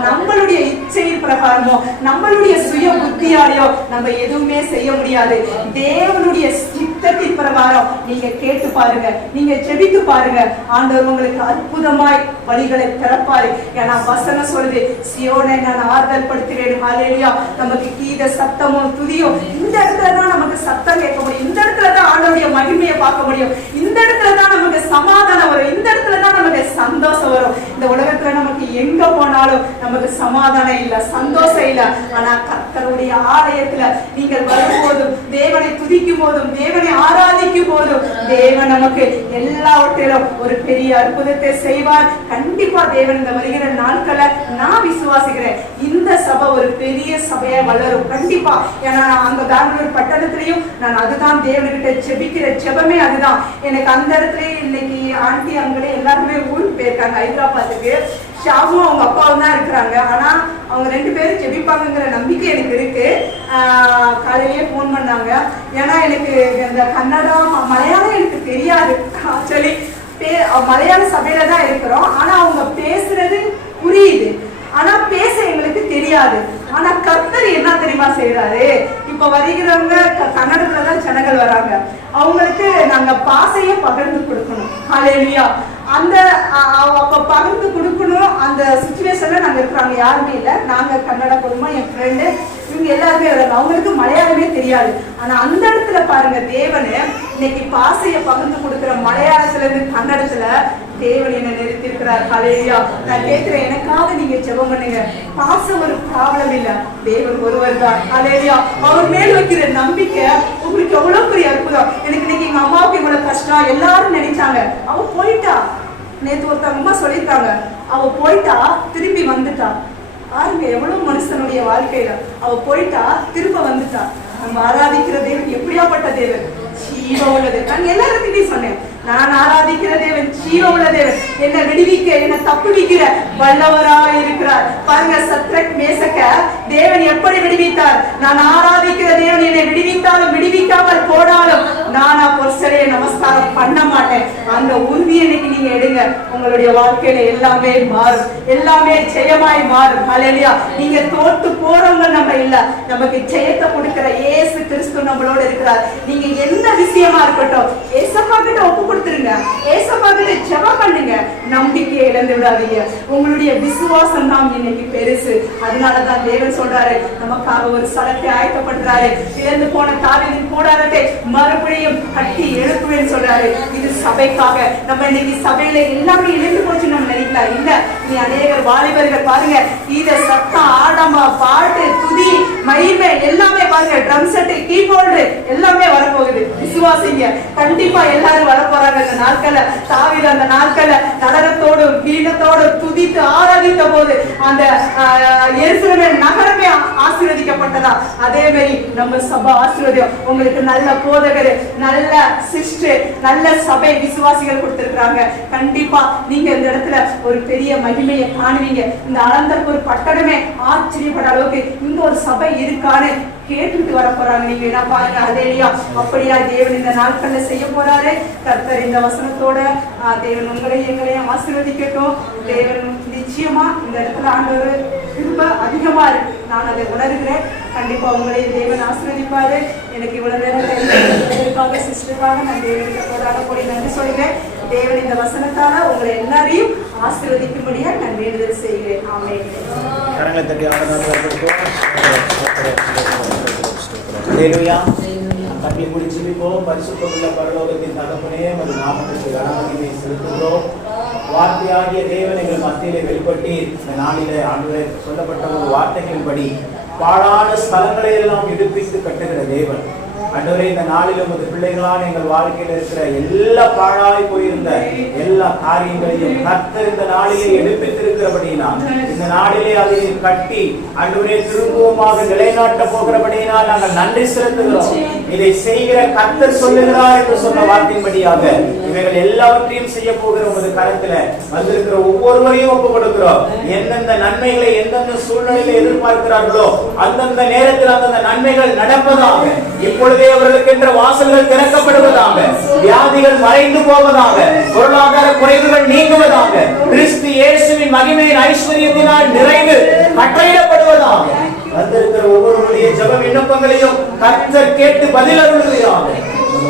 நம்மளுடைய இச்சையின் பிரகாரமோ நம்மளுடைய சுய புத்தியாலையோ நம்ம எதுவுமே செய்ய முடியாது. தேவனுடைய சித்தத்தின் பிரகாரம் நீங்க கேட்டு பாருங்க, நீங்க ஜெபித்து பாருங்க. ஆண்டவர் உங்களுக்கு அற்புதமாய் வழிகளை திறப்பாரு. ஏன்னா வசனம் சொல்லுது, சியோனை நான் ஆறுதல் படுத்துறேன். ஹல்லேலூயா. நமக்கு கீத சத்தமும் துதியும் இந்த இடத்துலதான் நமக்கு சத்தம் கேட்க முடியும். இந்த இடத்துலதான் ஆண்டவருடைய மகிமையை பார்க்க முடியும். இந்த இடத்துலதான் நமக்கு சமாதானம் வரும். இந்த இடத்துலதான் நமக்கு சந்தோஷம் வரும். இந்த உலகத்துல நமக்கு எங்க போனாலும் நமக்கு சமாதானம் இல்ல, சந்தோஷம் இல்ல. ஆனா கர்த்தருடைய ஆலயத்துல நீங்கள் வரும்போதும், தேவனை துதிக்கும் போதும், தேவனை ஆராதிக்கும் போதும் தேவன் நமக்கு எல்லாவற்றிலும் ஒரு பெரிய அற்புதத்தை செய்வார். கண்டிப்பா தேவன் இந்த வருகிற நாட்களை நான் விசுவாசிக்கிறேன். இந்த சபை ஒரு பெரிய சபையா வளரும். கண்டிப்பா. ஏன்னா அங்க பெங்களூர் பட்டணத்திலையும் நான் அதுதான் தேவன்கிட்ட ஜெபிக்கிற ஜெபமே அதுதான். எனக்கு அந்த இடத்துல இன்னைக்கு ஆண்டி அங்களே எல்லாருமே ஊருக்கு போயிருக்காங்க ஹைதராபாத்துக்கு. ஷாவும் அவங்க அப்பாவும் தான் இருக்கிறாங்க. ஆனா அவங்க 2 பேரும் ஜெபிப்பாங்கிற நம்பிக்கை எனக்கு இருக்கு. காலையிலேயே போன் பண்ணாங்க. ஏன்னா எனக்கு இந்த கன்னடம் மலையாளம் எனக்கு தெரியாது. ஆக்சுவலி மலையாள சபையில தான் இருக்கிறோம். ஆனா அவங்க பேசுறது புரியுது, ஆனா பேச எங்களுக்கு தெரியாது. ஆனா கர்த்தர் என்ன தெரியுமா செய்யறாரு, இப்ப வருகிறவங்க கன்னடத்துலதான் ஜனங்கள் வராங்க, அவங்களுக்கு நாங்க பாசைய பகிர்ந்து கொடுக்கணும். ஹல்லேலூயா. அந்த அப்ப பகிர்ந்து கொடுக்கணும். அந்த சிச்சுவேஷன்ல நாங்க இருக்கிறாங்க யாருமே இல்லை. நாங்க கன்னட குடும்பம், என் ஃப்ரெண்டு, இவங்க எல்லாருமே வராங்க. அவங்களுக்கு மலையாளமே தெரியாது. ஆனா அந்த இடத்துல பாருங்க, தேவனு இன்னைக்கு பாசைய பகிர்ந்து கொடுக்கிற மலையாளத்துல இருந்து கன்னடத்துல தேவன் என்னை நிறுத்திருக்கிறார். ஹல்லேலூயா. நான் கேட்கிறேன், எனக்காக நீங்க ஜெபம் பண்ணுங்க. பாசம் ஒரு ப்ராப்ளம் இல்ல, தேவன் ஒருவர் தான். ஹல்லேலூயா. அவர் மேல் வைக்கிற நம்பிக்கை உங்களுக்கு எவ்வளவு பெரிய அற்புதம். எனக்கு இன்னைக்கு எங்க அம்மாவுக்கு இவ்வளவு கஷ்டம் எல்லாரும் நினைச்சாங்க, அவ போயிட்டா. நேத்து ஒருத்தவங்க அம்மா சொல்லிட்டாங்க, அவ போயிட்டா திரும்பி வந்துட்டா. பாருங்க எவ்வளவு மனுஷனுடைய வாழ்க்கையில அவ போயிட்டா திரும்ப வந்துட்டா. நம்ம ஆராதிக்கிற தேவன் எப்படியாப்பட்ட தேவன், ஜீவ உள்ளது. நான் எல்லாருக்கிட்டையும் சொன்னேன், நான் ஆராதிக்கிற தேவன் ஜீவ உள்ள தேவன், என்னை விடுவிக்க என்னை தப்புவிக்கிற வல்லவராய் இருக்கிறார். பாருங்க, சத்ரக் மேசக்க தேவன் எப்படி விடுவித்தார். நான் ஆராதிக்கிற தேவன் என்னை விடுவித்தாலும் விடுவிக்காமல் போனாலும் நானா பொருசலையை நமஸ்காரம் பண்ண மாட்டேன். அந்த உறுதியை இன்னைக்கு நீங்க எடுங்க. உங்களுடைய வாழ்க்கையில எல்லாமே மாறும், எல்லாமே ஜெயமாய் மாறும். ஹல்லேலூயா. நீங்க தோத்து போறவங்க நம்ம இல்ல, நமக்கு ஜெயத்தை கொடுக்கிற இயேசு கிறிஸ்து நம்மளோட இருக்கிறார். நீங்க எந்த விஷயமா இருக்கட்டும் ஏசப்பா கிட்ட ஒப்பு கொடுத்துருங்க, ஏசப்பா கிட்ட ஜெபம் பண்ணுங்க. நம்பிக்கையை இழந்து விடாதீங்க. உங்களுடைய விசுவாசம் தான் இன்னைக்கு பெருசு. அதனாலதான் தேவன் சொல்றாரு, நமக்காக ஒரு ஸ்தலத்தை ஆயத்தப்படுறாரு. இழந்து போன தாவீதின் கூடாரத்தை மறுபடியும் கட்டி எழுப்புவேன்னு சொல்றாரு. இது சபைக்காக. நம்ம இன்னைக்கு சபையில எல்லாமே இழந்து போச்சு நம்ம நினைக்கலாம். இல்ல, நீ அநேகர் வாலிபர்கள் பாருங்க, இத சத்தம், ஆடமா, பாட்டு, துதி, மகிமை எல்லாமே பாருங்க, ட்ரம் செட், கீபோர்டு எல்லாமே வரப்போகுது. விசுவாசிங்க, கண்டிப்பா எல்லாரும் வரப்போறாங்க. அந்த நாட்கள்ல தாவீது அந்த நாட்கள்ல நடனத்தோடு கீதத்தோடு துதித்து ஆராதித்த போது அந்த எருசலேம் நகரமே ஆசீர்வதிக்கப்பட்டதா. அதே மாதிரி நம்ம சபை ஆசீர்வதியம். உங்களுக்கு நல்ல போதகர், நல்ல சிஸ்டர், நல்ல சபை விசுவாசிகள் கொடுத்திருக்கிறாங்க. கண்டிப்பா நீங்க இந்த இடத்துல ஒரு பெரிய மகிமையை காணுவீங்க. இந்த அலந்தருக்கு ஒரு பட்டணமே ஆச்சரியப்பட அளவுக்கு இங்க ஒரு சபை இருக்கான்னு கேட்டுட்டு வர போறாங்க. நீங்க என்ன பாருங்க. ஹல்லேலூயா. அப்படியா தேவன் இந்த நாட்கள்ல செய்ய போறாரு. கர்த்தர் இந்த வசனத்தோட தேவன் உங்களையும் எங்களையும் ஆசீர்வதிக்கட்டும். தேவன் நிச்சயமா இந்த இடத்துல ஆண்டவர் திரும்ப அதிகமா இருக்கு, நான் அதை உணர்கிறேன். கண்டிப்பா உங்களையும் தேவன் ஆசீர்வதிப்பாரு. எனக்கு இவ்வளவு நேரம் சிஸ்டருக்காக நான் தேவனுக்கு போராட போய் நன்றி சொல்கிறேன். தேவன் இந்த வசனத்தால உங்களை எல்லாரையும் ஆசீர்வதிக்கும்படியா நான் வேண்டுதல் செய்கிறேன். ஆமென். கரங்களை தட்டி ஹல்லேலூயா. கண்ணை மூடி ஜெபிப்போம். பரிசுத்தமுள்ள பரலோகத்தின் தகப்பனே, உமது நாமத்திற்கு கனமகிமை செலுத்துகிறோம். வார்த்தையாகிய தேவன் எங்கள் மத்தியிலே வெளிப்பட்டு இந்த நாளிலே ஆண்டவரே சொல்லப்பட்ட ஒரு வார்த்தைகளின்படி பாழான ஸ்தலங்களை எல்லாம் எடுப்பித்து கட்டுகிற தேவன். ஆண்டவரே, இந்த நாளில் உமது பிள்ளைகளான எங்கள் வாழ்க்கையில் இருக்கிற எல்லா பாழாய் போயிருந்த எல்லா காரியங்களையும் கர்த்தர் இந்த நாளிலே எடுப்பித்திருக்கிறபடியினால், இந்த நாளிலே அதை கட்டி ஆண்டவரே திரும்பவுமாக நிலைநாட்ட போகிறபடியினால் நாங்கள் நன்றி செலுத்துகிறோம். இதை செய்கிற கர்த்தர் சொல்லுகிறார் என்று சொன்ன வார்த்தையின்படியாக இவைகள் எல்லாவற்றையும் செய்ய போகிற உமது கரத்துல வந்திருக்கிற ஒவ்வொருவரையும் ஒப்பு கொடுக்கிறோம். எந்தெந்த நன்மைகளை எந்தெந்த சூழ்நிலையில எதிர்பார்க்கிறார்களோ அந்தந்த நேரத்தில் அந்தந்த நன்மைகள் நடப்பதாக, இப்பொழுதே அவர்களுக்கு என்ற வாசல்கள் திறக்கப்படுவதாக, வியாதிகள் மறைந்து போவதாக, பொருளாதார குறைவுகள் நீங்குவதாக, கிறிஸ்து இயேசுவின் மகிமையின் ஐஸ்வர்யத்தினால் நிறைவு கட்டளையிடப்படுவதாக, வந்திருக்கிற ஒவ்வொருவருடைய ஜெப விண்ணப்பங்களையும் கர்த்தர் கேட்டு பதில் அருளுகிறார்.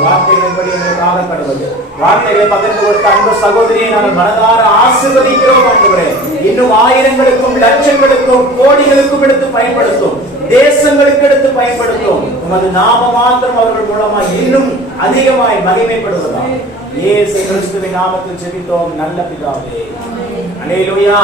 வார்த்தைகளின்படி எங்களுக்காக கடவுள் வார்த்தைகளை பகிர்ந்து கொடுத்த அன்பு சகோதரியை நாங்கள் மனதார ஆசீர்வதிக்கிறோம். ஆண்டவரே, இன்னும் ஆயிரங்களுக்கும் லட்சங்களுக்கும் கோடிகளுக்கும் எடுத்து பயன்படுத்தும், தேசங்களுக்கு எடுத்து பயன்படுத்தும். உமது நாம மாத்திரம் அவர்கள் மூலமாக இன்னும் அதிகமாய் மகிமைப்படுவதாக இயேசு கிறிஸ்துவின் நாமத்தில் ஜெபித்தோம் நல்ல பிதாவே. அல்லேலூயா.